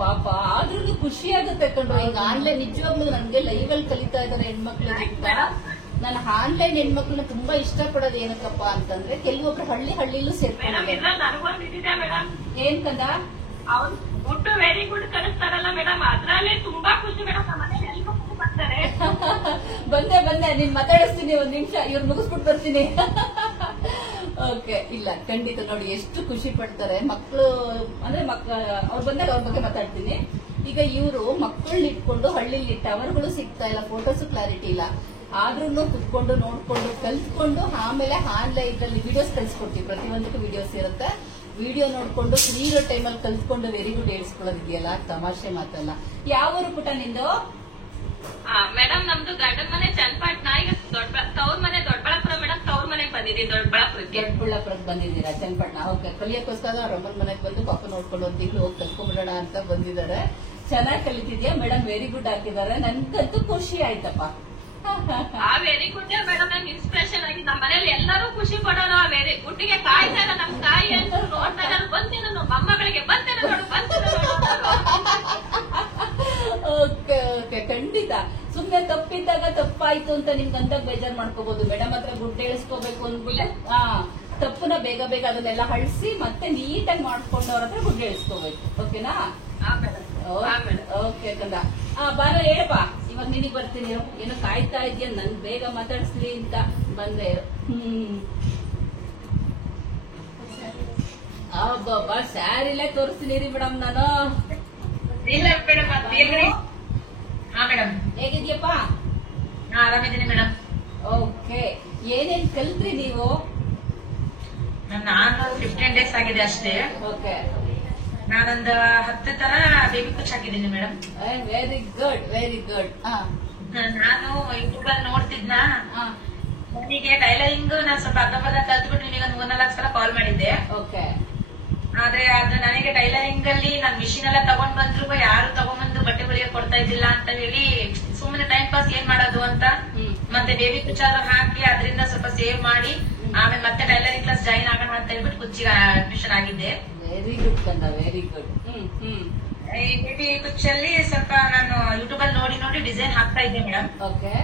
ಪಾಪ. ಆದ್ರೂ ಖುಷಿ ಆಗುತ್ತೆ ಕಣ್ರು. ಈಗ ಆನ್ಲೈನ್ ನಿಜವಾಗ್ಲೂ ನನ್ಗೆ ಲೈವ್ ಅಲ್ಲಿ ಕಲಿತಾ ಇದಾರೆ ಹೆಣ್ಮಕ್ಳಿಗಿಂತ ನಾನು ಆನ್ಲೈನ್ ಹೆಣ್ಮಕ್ಳನ್ನ ತುಂಬಾ ಇಷ್ಟಪಡೋದು ಏನಕ್ಕಪ್ಪ ಅಂತಂದ್ರೆ ಕೆಲವೊಬ್ರು ಹಳ್ಳಿಲೂ ಸೇರ್ಕೊಂಡಿದ್ದಾರೆ. ಏನ್ ಕಂದ ಅವ್ರು ಫುಡ್ ವೆರಿ ಗುಡ್ ಕಳಿಸ್ತಾರಲ್ಲ ಮೇಡಮ್, ಅದ್ರಲ್ಲೇ ತುಂಬಾ ಖುಷಿ ಮೇಡಮ್. ನಮ್ಮನೇಲಿ ಎಲ್ರು ಖುಷಿ ಪಡ್ತಾರೆ. ಬಂದೆ ನೀನ್ ಮಾತಾಡಿಸ್ತೀನಿ ಒಂದ್ ನಿಮಿಷ, ಇವ್ರು ಮುಗಿಸ್ಬಿಟ್ಟು ಬರ್ತೀನಿ. ಓಕೆ, ಇಲ್ಲ ಖಂಡಿತ ನೋಡಿ ಎಷ್ಟು ಖುಷಿ ಪಡ್ತಾರೆ ಮಕ್ಕಳು ಅಂದ್ರೆ ಅವ್ರು ಬಂದಾಗ ಅವ್ರ ಬಗ್ಗೆ ಮಾತಾಡ್ತೀನಿ. ಈಗ ಇವರು ಮಕ್ಕಳನ್ನ ಇಟ್ಕೊಂಡು ಹಳ್ಳಿಲಿ ಟವರ್ಗಳು ಸಿಗ್ತಾ ಇಲ್ಲ, ಫೋಟೋಸ್ ಕ್ಲಾರಿಟಿ ಇಲ್ಲ, ಆದ್ರೂ ಕುತ್ಕೊಂಡು ನೋಡ್ಕೊಂಡು ಕಲ್ತ್ಕೊಂಡು ಆಮೇಲೆ ಆನ್ಲೈನ್ ಇದ್ರಲ್ಲಿ ವಿಡಿಯೋಸ್ ಕಳ್ಸಿಕೊಡ್ತೀವಿ. ಪ್ರತಿಯೊಂದಕ್ಕೂ ವಿಡಿಯೋಸ್ ಇರುತ್ತೆ. ವಿಡಿಯೋ ನೋಡ್ಕೊಂಡು ಫ್ರೀ ಇರೋ ಟೈಮಲ್ಲಿ ಕಲ್ತ್ಕೊಂಡು ವೆರಿ ಗುಡ್ ಹೇಳ್ಸ್ಕೊಳ್ಳೋದಿದೆಯಲ್ಲ, ತಮಾಷೆ ಮಾತಲ್ಲ. ಯಾವ ಊರು ಪುಟ ನಿಂದು? ಮೇಡಮ್ ನಮ್ದು ಗಂಡನ ಮನೆ ಚನ್ನಪಟ್ಟಣ, ಈಗ ತವ್ರ ಮನೆ ದೊಡ್ಡಬಳ್ಳಾಪುರ ಮೇಡಮ್. ತವ್ರ ಮನೆಗೆ ಬಂದಿದ್ದೀವಿ ದೊಡ್ಡಬಳ್ಳಾಪುರಕ್ಕೆ ಬಂದಿದ್ದೀರಾ? ಚನ್ನಪಟ್ಟಣ. ಓಕೆ, ಕಲಿಯಕ್ಕೋಸ್ಕರ ರಮ್ಮನ್ ಮನೆಗೆ ಬಂದು ಪಾಪ ನೋಡ್ಕೊಂಡು ಒಂದ್ ತಿಂಗಳು ಹೋಗಿ ಕಲ್ತ್ಕೊಂಡ್ಬಿಡೋಣ ಅಂತ ಬಂದಿದ್ದಾರೆ. ಚೆನ್ನಾಗಿ ಕಲಿತಿದ್ಯಾ ಮೇಡಮ್, ವೆರಿ ಗುಡ್ ಹಾಕಿದ್ದಾರೆ. ನನ್ಗಂತೂ ಖುಷಿ ಆಯ್ತಪ್ಪ. ವೆರಿ ಗುಡ್ ಮೇಡಮ್, ನಂಗೆ ಇನ್ಸ್ಪಿರೇಷನ್ ಆಗಿ ನಮ್ಮ ಮನೇಲಿ ಎಲ್ಲರೂ ಖುಷಿ ಪಡೋಣ. ವೆರಿ ಗುಡ್ಗೆ ಕಾಯ್ತಾ ಇಲ್ಲ ನಮ್ ತಾಯಿ ಅಂತ ನೋಡ್ತಾ ಇದ್ದಾರೆ. ಬಂತೇನೆ ಮೊಮ್ಮಗಳಿಗೆ ಬಂತೇನೆ ನೋಡು ಓಕೆ ಓಕೆ, ಖಂಡಿತ. ಸುಮ್ನೆ ತಪ್ಪಿದ್ದಾಗ ತಪ್ಪಾಯ್ತು ಅಂತ ನಿಮ್ಗೆ ಅಂದಾಗ ಬೇಜಾರ್ ಮಾಡ್ಕೋಬಹುದು. ಮೇಡಮ್ ಹತ್ರ ಗುಡ್ ಹೇಳಿಸ್ಕೋಬೇಕು ಅಂದ್ಬಿಟ್ಟು ತಪ್ಪುನ ಬೇಗ ಬೇಗ ಅದನ್ನೆಲ್ಲ ಹಳಿಸಿ ಮತ್ತೆ ನೀಟಾಗಿ ಮಾಡ್ಕೊಂಡು ಅವ್ರ ಹತ್ರ ಗುಡ್ ಹೇಳಿಸ್ಕೋಬೇಕು. ಓಕೆನಾ? ಓಕೆ ಕಂದ. ಬಾರ ಹೇಳಪ್ಪ, ಇವಾಗ ನಿನಗ್ ಬರ್ತೀನಿ. ಏನೋ ಕಾಯ್ತಾ ಇದೆಯಾ ನನ್ ಬೇಗ ಮಾತಾಡ್ಸ್ಲಿ ಅಂತ ಬಂದೆ. ಬಾಬಾ ಸ್ಯಾರಿಲೇ ತೋರಿಸ್ತೀನಿ ರೀ ಮೇಡಮ್ ನಾನು. ಮೇಡಮ್ ಹೇಗಿದ್ಯಪ್ಪ? ಆರಾಮಿದ್ದೀನಿ ಮೇಡಮ್. ಓಕೆ, ಏನೇನ್ ಕಲ್ತ್ರಿ ನೀವು? ನಾನು 15 days ಆಗಿದೆ ಅಷ್ಟೇ. ಓಕೆ, ನಾನೊಂದು 10 ತರ ಬೇಬಿ ಕುಚ್ ಹಾಕಿದ್ದೀನಿ madam. Very good very good. ನಾನು ಯೂಟ್ಯೂಬ್ ಅಲ್ಲಿ ನೋಡ್ತಿದ್ನ, ನನಗೆ ಟೈಲರಿಂಗ್ ನಾನು ಸ್ವಲ್ಪ ಅರ್ಧಪರ್ಧ ಕಲ್ತ್ಬಿಟ್ಟು ನಿಮಗೆ ಒಂದು 3-4 ಸಲ ಕಾಲ್ ಮಾಡಿದ್ದೆ. ಓಕೆ, ಆದ್ರೆ ಅದು ನನಗೆ ಟೈಲರಿಂಗ್ ಅಲ್ಲಿ ನಾನು ಮಿಷಿನ್ ಎಲ್ಲ ತಗೊಂಡ್ ಬಂದ್ರು ಯಾರು ತಗೊಂಡ್ಬಂದು ಬಟ್ಟೆ ಹೊಲಿಯಕ್ ಕೊಡ್ತಾ ಇದ್ದಿಲ್ಲ ಅಂತ ಹೇಳಿ ಸುಮ್ಮನೆ ಟೈಮ್ ಪಾಸ್ ಏನ್ ಮಾಡೋದು ಅಂತ ಮತ್ತೆ ಬೇಬಿ ಕುಚ್ಚಾದ್ರು ಹಾಕಿ ಅದರಿಂದ ಸ್ವಲ್ಪ ಸೇವ್ ಮಾಡಿ ಆಮೇಲೆ ಮತ್ತೆ ಟೈಲರಿಂಗ್ ಕ್ಲಾಸ್ ಜಾಯಿನ್ ಆಗೋಣ ಅಂತ ಹೇಳ್ಬಿಟ್ಟು ಕುಚ್ಚಿಗೆ ಅಡ್ಮಿಷನ್ ಆಗಿದ್ದೆ. ವೆರಿ ಗುಡ್ ಕಂದ, ವೆರಿ ಗುಡ್. ಈ ಬೇಬಿ ಕುಚ್ಚಲ್ಲಿ ಸ್ವಲ್ಪ ನಾನು ಯೂಟ್ಯೂಬ್ ಅಲ್ಲಿ ನೋಡಿ ನೋಡಿ ಡಿಸೈನ್ ಹಾಕ್ತಾ ಇದ್ದೆ ಮೇಡಮ್. ಓಕೆ,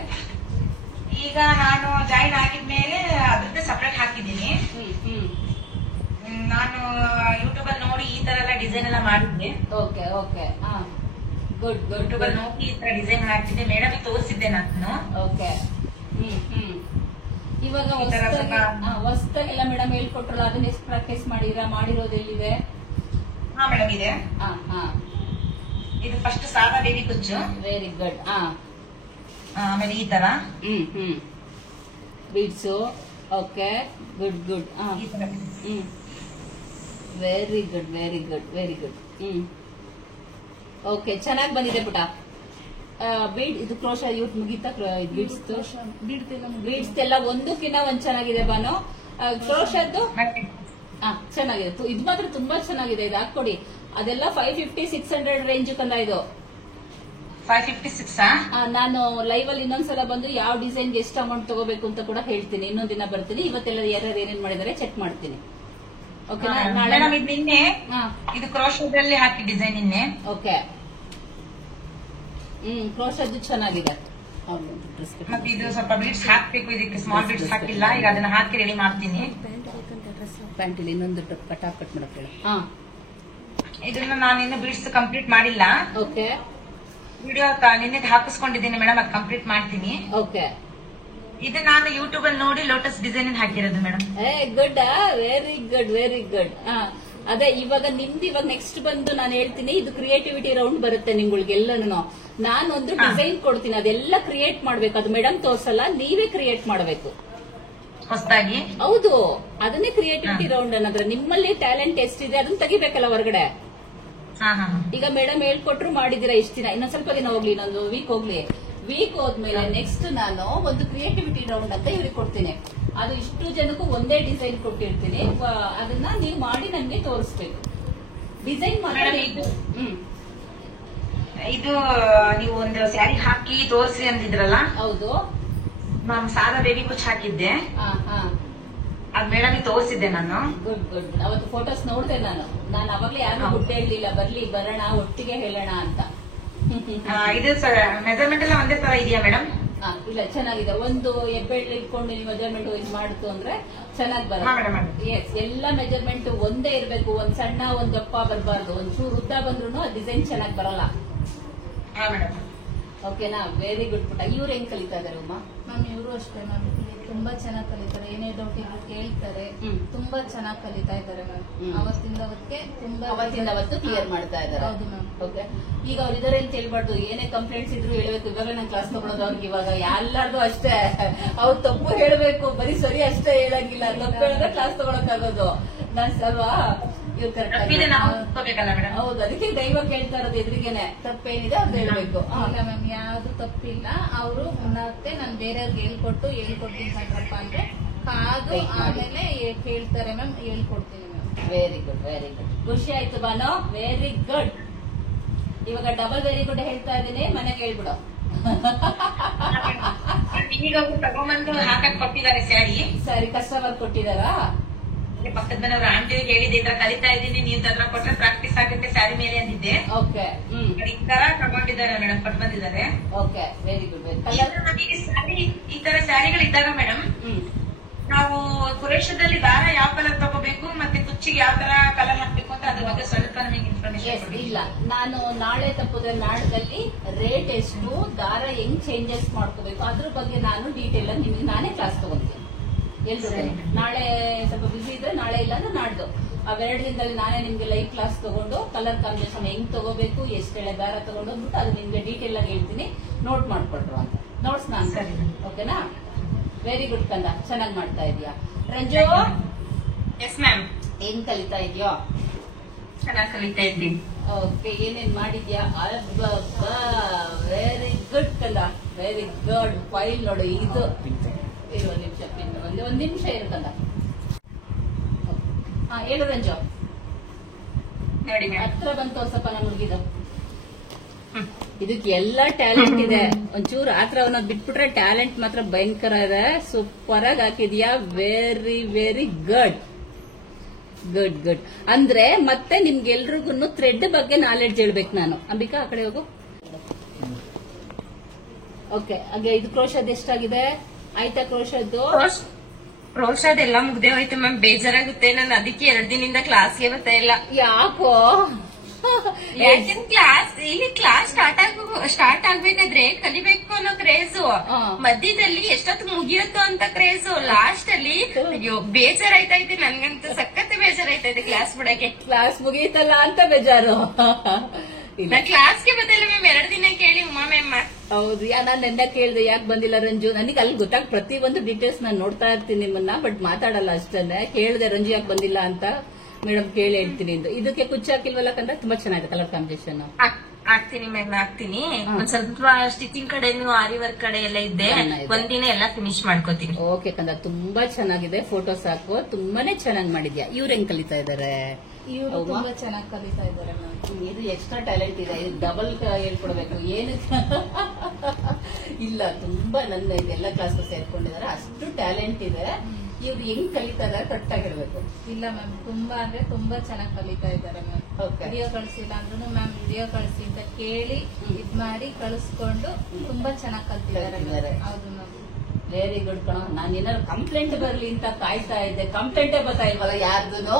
ಈಗ ನಾನು ಜಾಯಿನ್ ಆಗಿದ್ಮೇಲೆ ಅದ್ರದ್ದೇ ಸಪರೇಟ್ ಹಾಕಿದ್ದೀನಿ. ನಾನು ಯೂಟ್ಯೂಬ್ ಅಲ್ಲಿ ನೋಡಿ ಈ ತರ ಎಲ್ಲ ಡಿಸೈನ್ ಎಲ್ಲ ಮಾಡಿದ್ದೆ. Okay okay, good good. YouTube ಅಲ್ಲಿ ನೋಡಿ ಈ ತರ ಡಿಸೈನ್ ಹಾಕಿದ್ದೆ, ಮೇಡಮ್ ತೋರಿಸಿದ್ದೆ ನಾನು. ಓಕೆ, ಇವಾಗ ಹೊಸದಾಗೆಲ್ಲ ಮೇಡಮ್ ಹೇಳ್ಕೊಟ್ರಲ್ಲ, ಅದನ್ನ ಎಷ್ಟು ಪ್ರಾಕ್ಟೀಸ್ ಮಾಡಿರೋದು ಎಲ್ಲಿದೆ? ಹಾ ಮೇಡಮ್ ಇದೆ. ಇದು ಫಸ್ಟ್ ಸಾದಾ ಬೇಬಿ ಕುಚ್ಚು. Very good. ಆಮೇಲೆ ಈ ತರ beads. Okay, good good. Very good very good very good. Okay, ಚೆನ್ನಾಗಿ ಬಂದಿದೆ ಪುಟ. ಬೀಡ್ ಇದು ಕ್ರೋಶ ಯೂಟ್ ಮುಗೀತಾ? ಬೀಡ್ಸ್ ಎಲ್ಲ ಒಂದಕ್ಕಿಂತ ಒಂದ್ ಚೆನ್ನಾಗಿದೆ ಬಾನು. ಕ್ರೋಶದ್ದು ಚೆನ್ನಾಗಿದೆ, ಇದು ಮಾತ್ರ ತುಂಬಾ ಚೆನ್ನಾಗಿದೆ. ಇದು ಹಾಕೊಡಿ. ಅದೆಲ್ಲ 550-600 ರೇಂಜ್ ಕಂದ. ಇದು 556. ನಾನು ಲೈವ್ ಅಲ್ಲಿ ಇನ್ನೊಂದ್ಸಲ ಬಂದು ಯಾವ ಡಿಸೈನ್ಗೆ ಎಷ್ಟು ಅಮೌಂಟ್ ತಗೋಬೇಕು ಅಂತ ಕೂಡ ಹೇಳ್ತೀನಿ. ಇನ್ನೊಂದ್ ದಿನ ಬರ್ತೀನಿ. ಇವತ್ತೆಲ್ಲ ಯಾರ್ಯಾರು ಏನೇನ್ ಮಾಡಿದಾರೆ ಚೆಕ್ ಮಾಡ್ತೀನಿ. ಓಕೆ, ನಾಳೆ ನಿನ್ನೆ ಇದು ಕ್ರೋಶದಲ್ಲಿ ಹಾಕಿ ಡಿಸೈನ್ ನಿನ್ನೆ. ಓಕೆ, ಕ್ರೋಶದ್ದು ಚೆನ್ನಾಗಿದೆ. ಮತ್ತೆ ಇದು ಸ್ವಲ್ಪ ಬೀಡ್ಸ್ ಹಾಕ್ಬೇಕು, ಇದಕ್ಕೆ ಸ್ಮಾಲ್ ಬೀಡ್ಸ್ ಹಾಕಿಲ್ಲ. ಈಗ ಅದನ್ನ ಹಾಕಿ ರೆಡಿ ಮಾಡ್ತೀನಿ. ಪ್ಯಾಂಟಲ್ಲಿ ಇನ್ನೊಂದು ಕಟಾಪ್ ಕಟ್ ಮಾಡಕ್ ಹೇಳಿ. ಇದನ್ನ ನಾನು ಇನ್ನು ಬೀಡ್ಸ್ ಕಂಪ್ಲೀಟ್ ಮಾಡಿಲ್ಲ. ಓಕೆ, ವಿಡಿಯೋ ನಿನ್ನೆ ಹಾಕಿಸ್ಕೊಂಡಿದ್ದೀನಿ ಮೇಡಮ್, ಅದು ಕಂಪ್ಲೀಟ್ ಮಾಡ್ತೀನಿ. ಓಕೆ, ಇದು ನಾನು ಯೂಟ್ಯೂಬ್ ಅಲ್ಲಿ ನೋಡಿ ಲೋಟಸ್ ಡಿಸೈನ್ ಹಾಕಿರೋದು madam. Good, very good very good. ಅದೇ ಇವಾಗ ನಿಮ್ದು ಇವಾಗ ನೆಕ್ಸ್ಟ್ ಬಂದು ನಾನು ಹೇಳ್ತೀನಿ, ಇದು ಕ್ರಿಯೇಟಿವಿಟಿ ರೌಂಡ್ ಬರುತ್ತೆ ನಿಮ್ಗಳಿಗೆಲ್ಲನು. ನಾನೊಂದು ಡಿಸೈನ್ ಕೊಡ್ತೀನಿ, ಅದೆಲ್ಲ ಕ್ರಿಯೇಟ್ ಮಾಡ್ಬೇಕು. ಅದು ಮೇಡಮ್ ತೋರ್ಸಲ್ಲ, ನೀವೇ ಕ್ರಿಯೇಟ್ ಮಾಡ್ಬೇಕು ಹೊಸದಾಗಿ. ಹೌದು, ಅದನ್ನೇ ಕ್ರಿಯೇಟಿವಿಟಿ ರೌಂಡ್ ಅನ್ನೋದ್ರೆ. ನಿಮ್ಮಲ್ಲಿ ಟ್ಯಾಲೆಂಟ್ ಎಷ್ಟಿದೆ ಅದನ್ನ ತೆಗಿಬೇಕಲ್ಲ ಹೊರಗಡೆ. ಈಗ ಮೇಡಮ್ ಹೇಳ್ಕೊಟ್ರು ಮಾಡಿದಿರಾ ಇಷ್ಟ ದಿನ, ಇನ್ನೊಂದ್ ಸ್ವಲ್ಪ ದಿನ ಹೋಗ್ಲಿ, ಇನ್ನೊಂದು ವೀಕ್ ಹೋಗ್ಲಿ. ವೀಕ್ ಹೋದ್ಮೇಲೆ ನೆಕ್ಸ್ಟ್ ನಾನು ಒಂದು ಕ್ರಿಯೇಟಿವಿಟಿ ರೌಂಡ್ ಅಂತ ಇವ್ರಿಗೆ ಕೊಡ್ತೀನಿ. ಅದು ಇಷ್ಟು ಜನಕ್ಕೂ ಒಂದೇ ಡಿಸೈನ್ ಕೊಟ್ಟಿರ್ತೀನಿ. ಅದನ್ನ ನೀವು ಮಾಡಿ ನಮ್ಗೆ ತೋರಿಸ್ಬೇಕು. ಡಿಸೈನ್ ಮಾತ್ರ ಇದು ನೀವು ಒಂದು ಸ್ಯಾರಿ ಹಾಕಿ ತೋರಿಸಿ ಅಂದಿದ್ರಲ್ಲ. ಹೌದು, ನಾನು ಸಾರಾ ಬೇಬಿ ಕುಚ್ ಹಾಕಿದ್ದೆ, ಹಾ ಹಾ, ಅದ್ ಮೇಡಮ್ ತೋರಿಸಿದ್ದೆ ನಾನು. Good good. ಅವತ್ತು ಫೋಟೋಸ್ ನೋಡಿದೆ ನಾನು ಅವಾಗ್ಲೇ ಯಾರು ಗುಡ್ ಹೇಳಲಿಲ್ಲ, ಬರೋಣ ಒಟ್ಟಿಗೆ ಹೇಳೋಣ ಅಂತ. ಇದು ಮೆಜರ್ಮೆಂಟ್ ಎಲ್ಲ ಒಂದೇ ತರ ಇದೆಯಾ ಮೇಡಮ್? ಇಲ್ಲ, ಚೆನ್ನಾಗಿದೆ. ಒಂದು ಹೆಬ್ಬೆಳ್ಳು ಇಟ್ಕೊಂಡು ನೀವು ಮೆಜರ್ಮೆಂಟ್ ಇದು ಮಾಡ್ತು ಅಂದ್ರೆ ಚೆನ್ನಾಗಿ ಬರುತ್ತೆ. ಎಸ್, ಎಲ್ಲ ಮೆಜರ್ಮೆಂಟ್ ಒಂದೇ ಇರಬೇಕು. ಒಂದ್ ಸಣ್ಣ ಒಂದ್ ದಪ್ಪ ಬರಬಾರ್ದು. ಒಂಚೂರು ಉದ್ದ ಬಂದ್ರು ಆ ಡಿಸೈನ್ ಚೆನ್ನಾಗಿ ಬರಲ್ಲ. ಓಕೆನಾ? ವೆರಿ ಗುಡ್ ಪುಟ್ಟ. ಇವ್ರು ಹೆಂಗ್ ಕಲಿತಾ ಇದಾರೆ ಉಮಾ? ಮ್ಯಾಮ್ ಇವರು ಅಷ್ಟೇ ಮ್ಯಾಮ್, ತುಂಬಾ ಚೆನ್ನಾಗಿ ಕಲಿತಾರೆ. ಏನೇ ಡೌಟ್ ಇದ್ರು ಕೇಳ್ತಾರೆ. ತುಂಬಾ ಚೆನ್ನಾಗಿ ಕಲಿತಾ ಇದ್ದಾರೆ ಮ್ಯಾಮ್. ಅವತ್ತಿಂದ ಅವತ್ತು ಕ್ಲಿಯರ್ ಮಾಡ್ತಾ ಇದ್ದಾರೆ. ಹೌದು ಮ್ಯಾಮ್. ಓಕೆ, ಈಗ ಅವ್ರು ಇದಾರೆ ಅಂತ ಹೇಳ್ಬಾರ್ದು. ಏನೇ ಕಂಪ್ಲೇಂಟ್ಸ್ ಇದ್ರು ಹೇಳ್ಬೇಕು. ಇವಾಗ ನಾನು ಕ್ಲಾಸ್ ತಗೊಳೋದು ಅವ್ರಿಗೆ ಇವಾಗ ಎಲ್ಲಾರ್ದು ಅಷ್ಟೇ. ಅವ್ರು ತಪ್ಪು ಹೇಳ್ಬೇಕು, ಬರೀ ಸರಿ ಅಷ್ಟೇ ಹೇಳಂಗಿಲ್ಲ. ತಪ್ಪು ಹೇಳಿದ್ರೆ ಕ್ಲಾಸ್ ತಗೊಳಕ್ಕಾಗೋದು ನಾನ್ ಅಲ್ವಾ? ಇವ್ರು ಕರೆಕ್ಟ್. ಹೌದು, ಅದಕ್ಕೆ ದೈವ ಕೇಳ್ತಾ ಇರೋದು ಎದುರಿಗೇನೆ. ತಪ್ಪೇನಿದೆ ಅವ್ರು ಹೇಳ್ಬೇಕು. ಇಲ್ಲ ಮ್ಯಾಮ್, ಯಾವ್ದು ತಪ್ಪಿಲ್ಲ. ಅವರು ಮತ್ತೆ ನಾನು ಬೇರೆಯವ್ರಿಗೆ ಹೇಳ್ಕೊಡ್ತೀನಿ ಕಣ್ರಪ್ಪ ಅಂದ್ರೆ ಕಾದು ಆಮೇಲೆ ಕೇಳ್ತಾರೆ ಮ್ಯಾಮ್, ಹೇಳ್ಕೊಡ್ತೀನಿ ma'am. Very good, very good. ಖುಷಿ ಆಯ್ತು ಬಾನು. Very good. ಇವಾಗ ಡಬಲ್ ವೆರಿ ಗುಡ್ ಹೇಳ್ತಾ ಇದ್ದೀನಿ, ಮನೆಗೆ ಹೇಳ್ಬಿಡು. ಈಗ ತಗೊಂಡ್ಬಂದು ಹಾಕಕ್ ಕೊಟ್ಟಿದ್ದಾರೆ ಸ್ಯಾರಿ. ಸರಿ, ಕಸ್ಟಮರ್ ಕೊಟ್ಟಿದಾರಾ? ಪಕ್ಕದ ಮನೆಯವ್ರ ಆಂಟಿ ಹೇಳಿದೆ, ಈ ತರ ಕಲಿತಾ ಇದ್ದೀನಿ, ನೀವು ತರ ಕೊಟ್ರೆ ಪ್ರಾಕ್ಟೀಸ್ ಆಗುತ್ತೆ ಸ್ಯಾರಿ ಮೇಲೆ ಅಂದಿದ್ದೆ. ಓಕೆ, ಈ ತರ ತಗೊಂಡಿದ್ದಾರೆ ಮೇಡಮ್, ಕೊಟ್ಟು ಬಂದಿದ್ದಾರೆ. Okay, very good. ಈ ತರ ಸ್ಯಾರಿಗಳು ಇದ್ದಾಗ ಮೇಡಮ್, ನಾವು ಕುರೇಶದಲ್ಲಿ ದಾರ ಯಾವ ಕಲರ್ ತಗೋಬೇಕು ಮತ್ತೆ ಕುಚ್ಚಿಗೆ ಯಾವ ತರ ಕಲರ್ ಹಾಕ್ಬೇಕು ಅಂತ ಅದ್ರ ಬಗ್ಗೆ ಸ್ವಲ್ಪ ನಮಗೆ ಇನ್ಫಾರ್ಮೇಶನ್. ಇಲ್ಲ, ನಾನು ನಾಳೆ ತಪ್ಪುದ್ರೆ ನಾಡದಲ್ಲಿ ರೇಟ್ ಎಷ್ಟು, ದಾರ ಹೆಂಗ್ ಚೇಂಜಸ್ ಮಾಡ್ಕೋಬೇಕು ಅದ್ರ ಬಗ್ಗೆ ನಾನು ಡೀಟೇಲ್ ಆಗಿ ನಿಮ್ಗೆ ನಾನೇ ಕ್ಲಾಸ್ ತಗೊಂತೀನಿ. ಎಲ್ರು ನಾಳೆ ಸ್ವಲ್ಪ ಬಿಸಿ ಇದ್ರೆ ನಾಳೆ ಇಲ್ಲ ಅಂದ್ರೆ ನಾಡ್ದು ಅವೆರಡು ದಿನದಲ್ಲಿ ನಾನೇ ನಿಮ್ಗೆ ಲೈವ್ ಕ್ಲಾಸ್ ತಗೊಂಡು ಕಲರ್ ಕಾಂಬಿನೇಷನ್ ಹೆಂಗ್ ತಗೋಬೇಕು, ಎಷ್ಟೆಳೆ ದಾರ ತಗೊಂಡು ಅಂದ್ಬಿಟ್ಟು ಅದು ನಿಮ್ಗೆ ಡೀಟೇಲ್ ಆಗಿ ಹೇಳ್ತೀನಿ. ನೋಟ್ ಮಾಡ್ಕೊಟ್ರು ಅಂತ ನೋಟ್ಸ್ ನಾನು. ಓಕೆನಾ? ವೆರಿ ಗುಡ್ ಕಂದ, ಚೆನ್ನಾಗಿ ಮಾಡ್ತಾ ಇದೀಯಾ. ರಂಜು? Yes ma'am. ಹೆಂಗ್ ಕಲಿತಾ ಇದೆಯೋ? ಚೆನ್ನಾಗಿ ಕಲಿತಾ ಇದ್ದೀನಿ. ಓಕೆ, ಏನೇನ್ ಮಾಡಿದ್ಯಾ? ವೆರಿ ಗುಡ್ ಕಂದ, ವೆರಿ ಗುಡ್. ಫೈಲ್ ನೋಡು, ಇದು ಒಂದ್ ನಿಮಿಷ, ಒಂದ್ ನಿಮಿಷ ಇರುತ್ತಲ್ಲ. ಹಾ, ಹೇಳು ರಂಜು. ನೋಡಿ ಹತ್ರ ಬಂತು ಸ್ವಲ್ಪ ನಮ್ಮ ಹುಡುಗಿದು. ಇದಕ್ಕೆ ಎಲ್ಲ ಟ್ಯಾಲೆಂಟ್ ಇದೆ. ಒಂಚೂರು ಆತರ ಅವನ್ನ ಬಿಟ್ಬಿಟ್ರೆ ಟ್ಯಾಲೆಂಟ್ ಮಾತ್ರ ಭಯಂಕರ ಇದೆ. ಸೂಪರ್ ಆಗಿ ಹಾಕಿದ್ಯಾ. Very very good, good good. ಅಂದ್ರೆ ಮತ್ತೆ ನಿಮ್ಗೆಲ್ರಿಗೂ ಥ್ರೆಡ್ ಬಗ್ಗೆ ನಾಲೆಡ್ಜ್ ಹೇಳ್ಬೇಕು ನಾನು. ಅಂಬಿಕಾ, ಆ ಕಡೆ ಹೋಗು. ಓಕೆ, ಹಾಗೆ ಇದು ಕ್ರೋಶದ್ ಎಷ್ಟಾಗಿದೆ? ಆಯ್ತಾ ಕ್ರೋಶದ್ದು? ಕ್ರೋಶದೆಲ್ಲ ಮುಗ್ದೆ ಹೋಯ್ತು ಮ್ಯಾಮ್. ಬೇಜಾರಾಗುತ್ತೆ. ನಾನು ಅದಕ್ಕೆ 2 ದಿನದಿಂದ ಕ್ಲಾಸ್ಗೆ ಬರ್ತಾ ಇಲ್ಲ. ಯಾಕೋ? ಇಲ್ಲಿ ಕ್ಲಾಸ್ ಸ್ಟಾರ್ಟ್ ಆಗ್ಬೇಕಾದ್ರೆ ಕಲಿಬೇಕು ಅನ್ನೋ ಕ್ರೇಜು, ಮಧ್ಯದಲ್ಲಿ ಎಷ್ಟೊತ್ತು ಮುಗಿಯುತ್ತೋ ಅಂತ ಕ್ರೇಜು, ಲಾಸ್ಟ್ ಅಲ್ಲಿ ಬೇಜಾರಾಯ್ತಾ ಇದೆ. ನನ್ಗಂತೂ ಸಖತ್ ಬೇಜಾರಾಯ್ತಾ ಇದೆ ಕ್ಲಾಸ್ ಬಿಡಕ್ಕೆ. ಕ್ಲಾಸ್ ಮುಗಿಯುತ್ತಲ್ಲ ಅಂತ ಬೇಜಾರು. ನಾ ಕ್ಲಾಸ್ಗೆ ಬಂದಿಲ್ಲ ಮ್ಯಾಮ್. 2 ದಿನ ಕೇಳಿ ಉಮಾ ಮ್ಯಾಮ್. ಹೌದು, ನಾನು ನೆನ್ನೆ ಕೇಳಿದೆ ಯಾಕೆ ಬಂದಿಲ್ಲ ರಂಜು. ನನಗೆ ಅಲ್ಲಿ ಪ್ರತಿ ಒಂದು ಡೀಟೇಲ್ಸ್ ನಾನು ನೋಡ್ತಾ ಇರ್ತೀನಿ ನಿಮ್ಮನ್ನ, ಬಟ್ ಮಾತಾಡಲ್ಲ ಅಷ್ಟೇ. ಕೇಳಿದೆ ರಂಜು ಯಾಕೆ ಬಂದಿಲ್ಲ ಅಂತ. ಮೇಡಮ್ ಕೇಳಿ ಹೇಳ್ತೀನಿ. ಇದಕ್ಕೆ ಕುಚ್ಚ ಹಾಕಿಲ್ವಲ್ಲ ಕಂದ್ರೆ ತುಂಬಾ ಚೆನ್ನಾಗಿದೆ ಕಲರ್ ಕಾಂಬಿನೇಷನ್. ಆಗ್ತೀನಿ ಮ್ಯಾಮ್, ಆಗ್ತೀನಿ. ಒಂದ್ ಸ್ವಲ್ಪ ಸ್ಟಿಚಿಂಗ್ ಕಡೆನು ಆರಿ ವರ್ಕ್ ಕಡೆ ಎಲ್ಲ ಇದ್ದೆ. ಒಂದಿನ ಎಲ್ಲ ಫಿನಿಶ್ ಮಾಡ್ಕೋತೀನಿ. ಓಕೆ ಕಂದ, ತುಂಬಾ ಚೆನ್ನಾಗಿದೆ. ಫೋಟೋಸ್ ಹಾಕುವ ತುಂಬಾನೇ ಚೆನ್ನಾಗಿ ಮಾಡಿದ್ಯಾ. ಇವ್ರು ಹೆಂಗ್ ಕಲಿತಾ ಇದಾರೆ? ಇವರು ತುಂಬಾ ಚೆನ್ನಾಗಿ ಕಲಿತಾ ಇದ್ದಾರೆ ಮ್ಯಾಮ್. ಇದು ಎಕ್ಸ್ಟ್ರಾ ಟ್ಯಾಲೆಂಟ್ ಇದೆ. ಇದು ಡಬಲ್ ಹೇಳ್ಕೊಡ್ಬೇಕು. ಏನು ಇಲ್ಲ, ತುಂಬಾ ನನ್ನ ಇದೆಲ್ಲ ಕ್ಲಾಸ್ ಸೇರ್ಕೊಂಡಿದ್ದಾರೆ. ಅಷ್ಟು ಟ್ಯಾಲೆಂಟ್ ಇದೆ. ಇವ್ರು ಹೆಂಗ್ ಕಲಿತಾ ಇದಾರೆ ಕರೆಕ್ಟ್ ಆಗಿರ್ಬೇಕು. ಇಲ್ಲ ಮ್ಯಾಮ್, ತುಂಬಾ ಅಂದ್ರೆ ತುಂಬಾ ಚೆನ್ನಾಗಿ ಕಲಿತಾ ಇದ್ದಾರೆ ಮ್ಯಾಮ್. ವಿಡಿಯೋ ಕಳಿಸಿಲ್ಲ ಅಂದ್ರೂ ಮ್ಯಾಮ್ ವಿಡಿಯೋ ಕಳಿಸಿ ಅಂತ ಕೇಳಿ ಇದ್ ಮಾಡಿ ಕಳಿಸ್ಕೊಂಡು ತುಂಬಾ ಚೆನ್ನಾಗಿ ಕಲ್ತಿದ್ದಾರೆ. ಹೌದು ಮ್ಯಾಮ್. ವೆರಿ ಗುಡ್ ಕಣ. ನಾನು ಏನಾದ್ರು ಕಂಪ್ಲೇಂಟ್ ಬರ್ಲಿ ಅಂತ ಕಾಯ್ತಾ ಇದ್ದೆ. ಕಂಪ್ಲೇಂಟೇ ಬರ್ತಾ ಇಲ್ವಲ್ಲ ಯಾರ್ದು.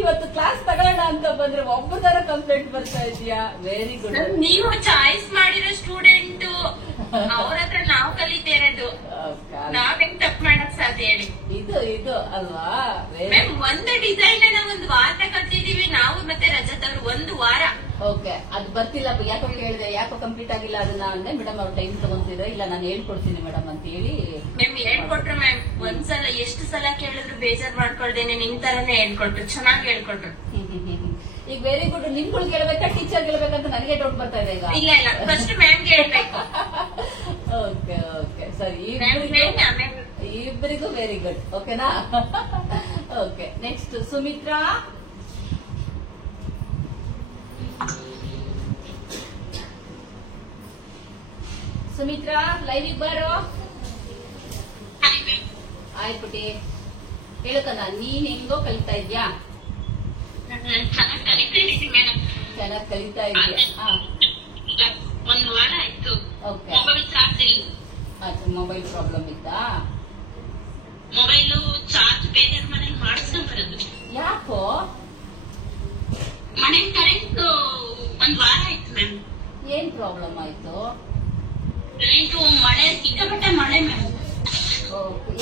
ಇವತ್ತು ಕ್ಲಾಸ್ ತಗೊಳ್ಳೋಣ ಅಂತ ಬಂದ್ರೆ ಒಬ್ಬರ ಕಂಪ್ಲೇಂಟ್ ಬರ್ತಾ ಇದೆಯಾ? Very good. ನೀವು ಚಾಯ್ಸ್ ಮಾಡಿರೋ ಸ್ಟೂಡೆಂಟ್, ಅವ್ರ ಹತ್ರ ನಾವು ಕಲಿತಾ ಇರೋದು. ನಾವ್ ಹೆಂಗ್ ತಪ್ಪು ಮಾಡಕ್ ಸಾಧ್ಯ ಹೇಳಿ? ಇದು ಅಲ್ವಾ ಮ್ಯಾಮ್? ಒಂದು ಡಿಸೈನ್ ನಾವು 1 ವಾರ ಕಲ್ತಿದೀವಿ ನಾವು ಮತ್ತೆ ರಜತ್ ಅವ್ರು 1 ವಾರ. ಓಕೆ, ಅದು ಬರ್ತಿಲ್ಲ. ಯಾಕೋ ಕೇಳಿದೆ, ಯಾಕೋ ಕಂಪ್ಲೀಟ್ ಆಗಿಲ್ಲ ಅದನ್ನ ಅಂದ್ರೆ ಮೇಡಮ್ ಅವ್ರು ಟೈಮ್ ತಗೊಂತಿದ್ರೆ ಇಲ್ಲ ನಾನು ಹೇಳ್ಕೊಡ್ತೀನಿ ಮೇಡಮ್ ಅಂತ ಹೇಳಿ ಮ್ಯಾಮ್ ಹೇಳ್ಕೊಟ್ರು. ಮ್ಯಾಮ್ ಒಂದ್ಸಲ ಎಷ್ಟು ಸಲ ಕೇಳಿದ್ರು ಬೇಜಾರ್ ಮಾಡ್ಕೊಳ್ದೇನೆ ನಿಮ್ ತರನೇ ಹೇಳ್ಕೊಟ್ರು. ಚೆನ್ನಾಗಿ ಹೇಳ್ಕೊಟ್ರು. ಈಗ ವೆರಿ ಗುಡ್. ನಿಮ್ಗಳು ಕೇಳ್ಬೇಕಾ ಟೀಚರ್ ಗೆಲ್ಬೇಕಂತ ನನಗೆ ಡೌಟ್ ಬರ್ತಾ ಇದೆ ಈಗ. ಇಲ್ಲ ಇಲ್ಲ, ಫಸ್ಟ್ ಮ್ಯಾಮ್ಗೆ ಹೇಳ್ಬೇಕು. ಓಕೆ ಓಕೆ ಸರಿ, ಮ್ಯಾಮ್ಗೆ ಆಮೇಲೆ ಇಬ್ಬರಿಗೂ ವೆರಿ ಗುಡ್. ಓಕೆನಾ? Okay, next Sumitra. Sumitra live ಬಾರೋ. ಆಯ್ತು ಪುಟಿ, ಹೇಳಕಲ್ಲ, ನೀನ್ ಹೆಂಗೋ ಕಲಿತಾ ಇದ್ಯಾ? ಚೆನ್ನಾಗಿ ಕಲಿತಾ ಇದ್ದೀನಿ ಮೇಡಮ್. ಚೆನ್ನಾಗಿ ಕಲಿತಾ ಇದ್ಯಾ? ಒಂದ್ ವಾರ ಆಯ್ತು ಓಕೆ. ಮೊಬೈಲ್ ಚಾರ್ಜ್ ಇಲ್ಲ. ಮೊಬೈಲ್ ಪ್ರಾಬ್ಲಮ್ ಇತ್ತಾ? ಮೊಬೈಲು ಚಾರ್ಜ್ ಬೇರೆ ಮನೇಲಿ ಮಾಡಿಸ್ಕೊಂಡ್ ಬರೋದು. ಯಾಕೋ? ಮನೆ ಕರೆಂಟ್ ಒಂದ್ ವಾರ ಆಯ್ತು ಮ್ಯಾಮ್. ಏನ್ ಪ್ರಾಬ್ಲಮ್ ಆಯ್ತು? ಕರೆಂಟು ಮಳೆ, ಸಿಕ್ಕಾಪಟ್ಟೆ ಮಳೆ ಮ್ಯಾಮ್.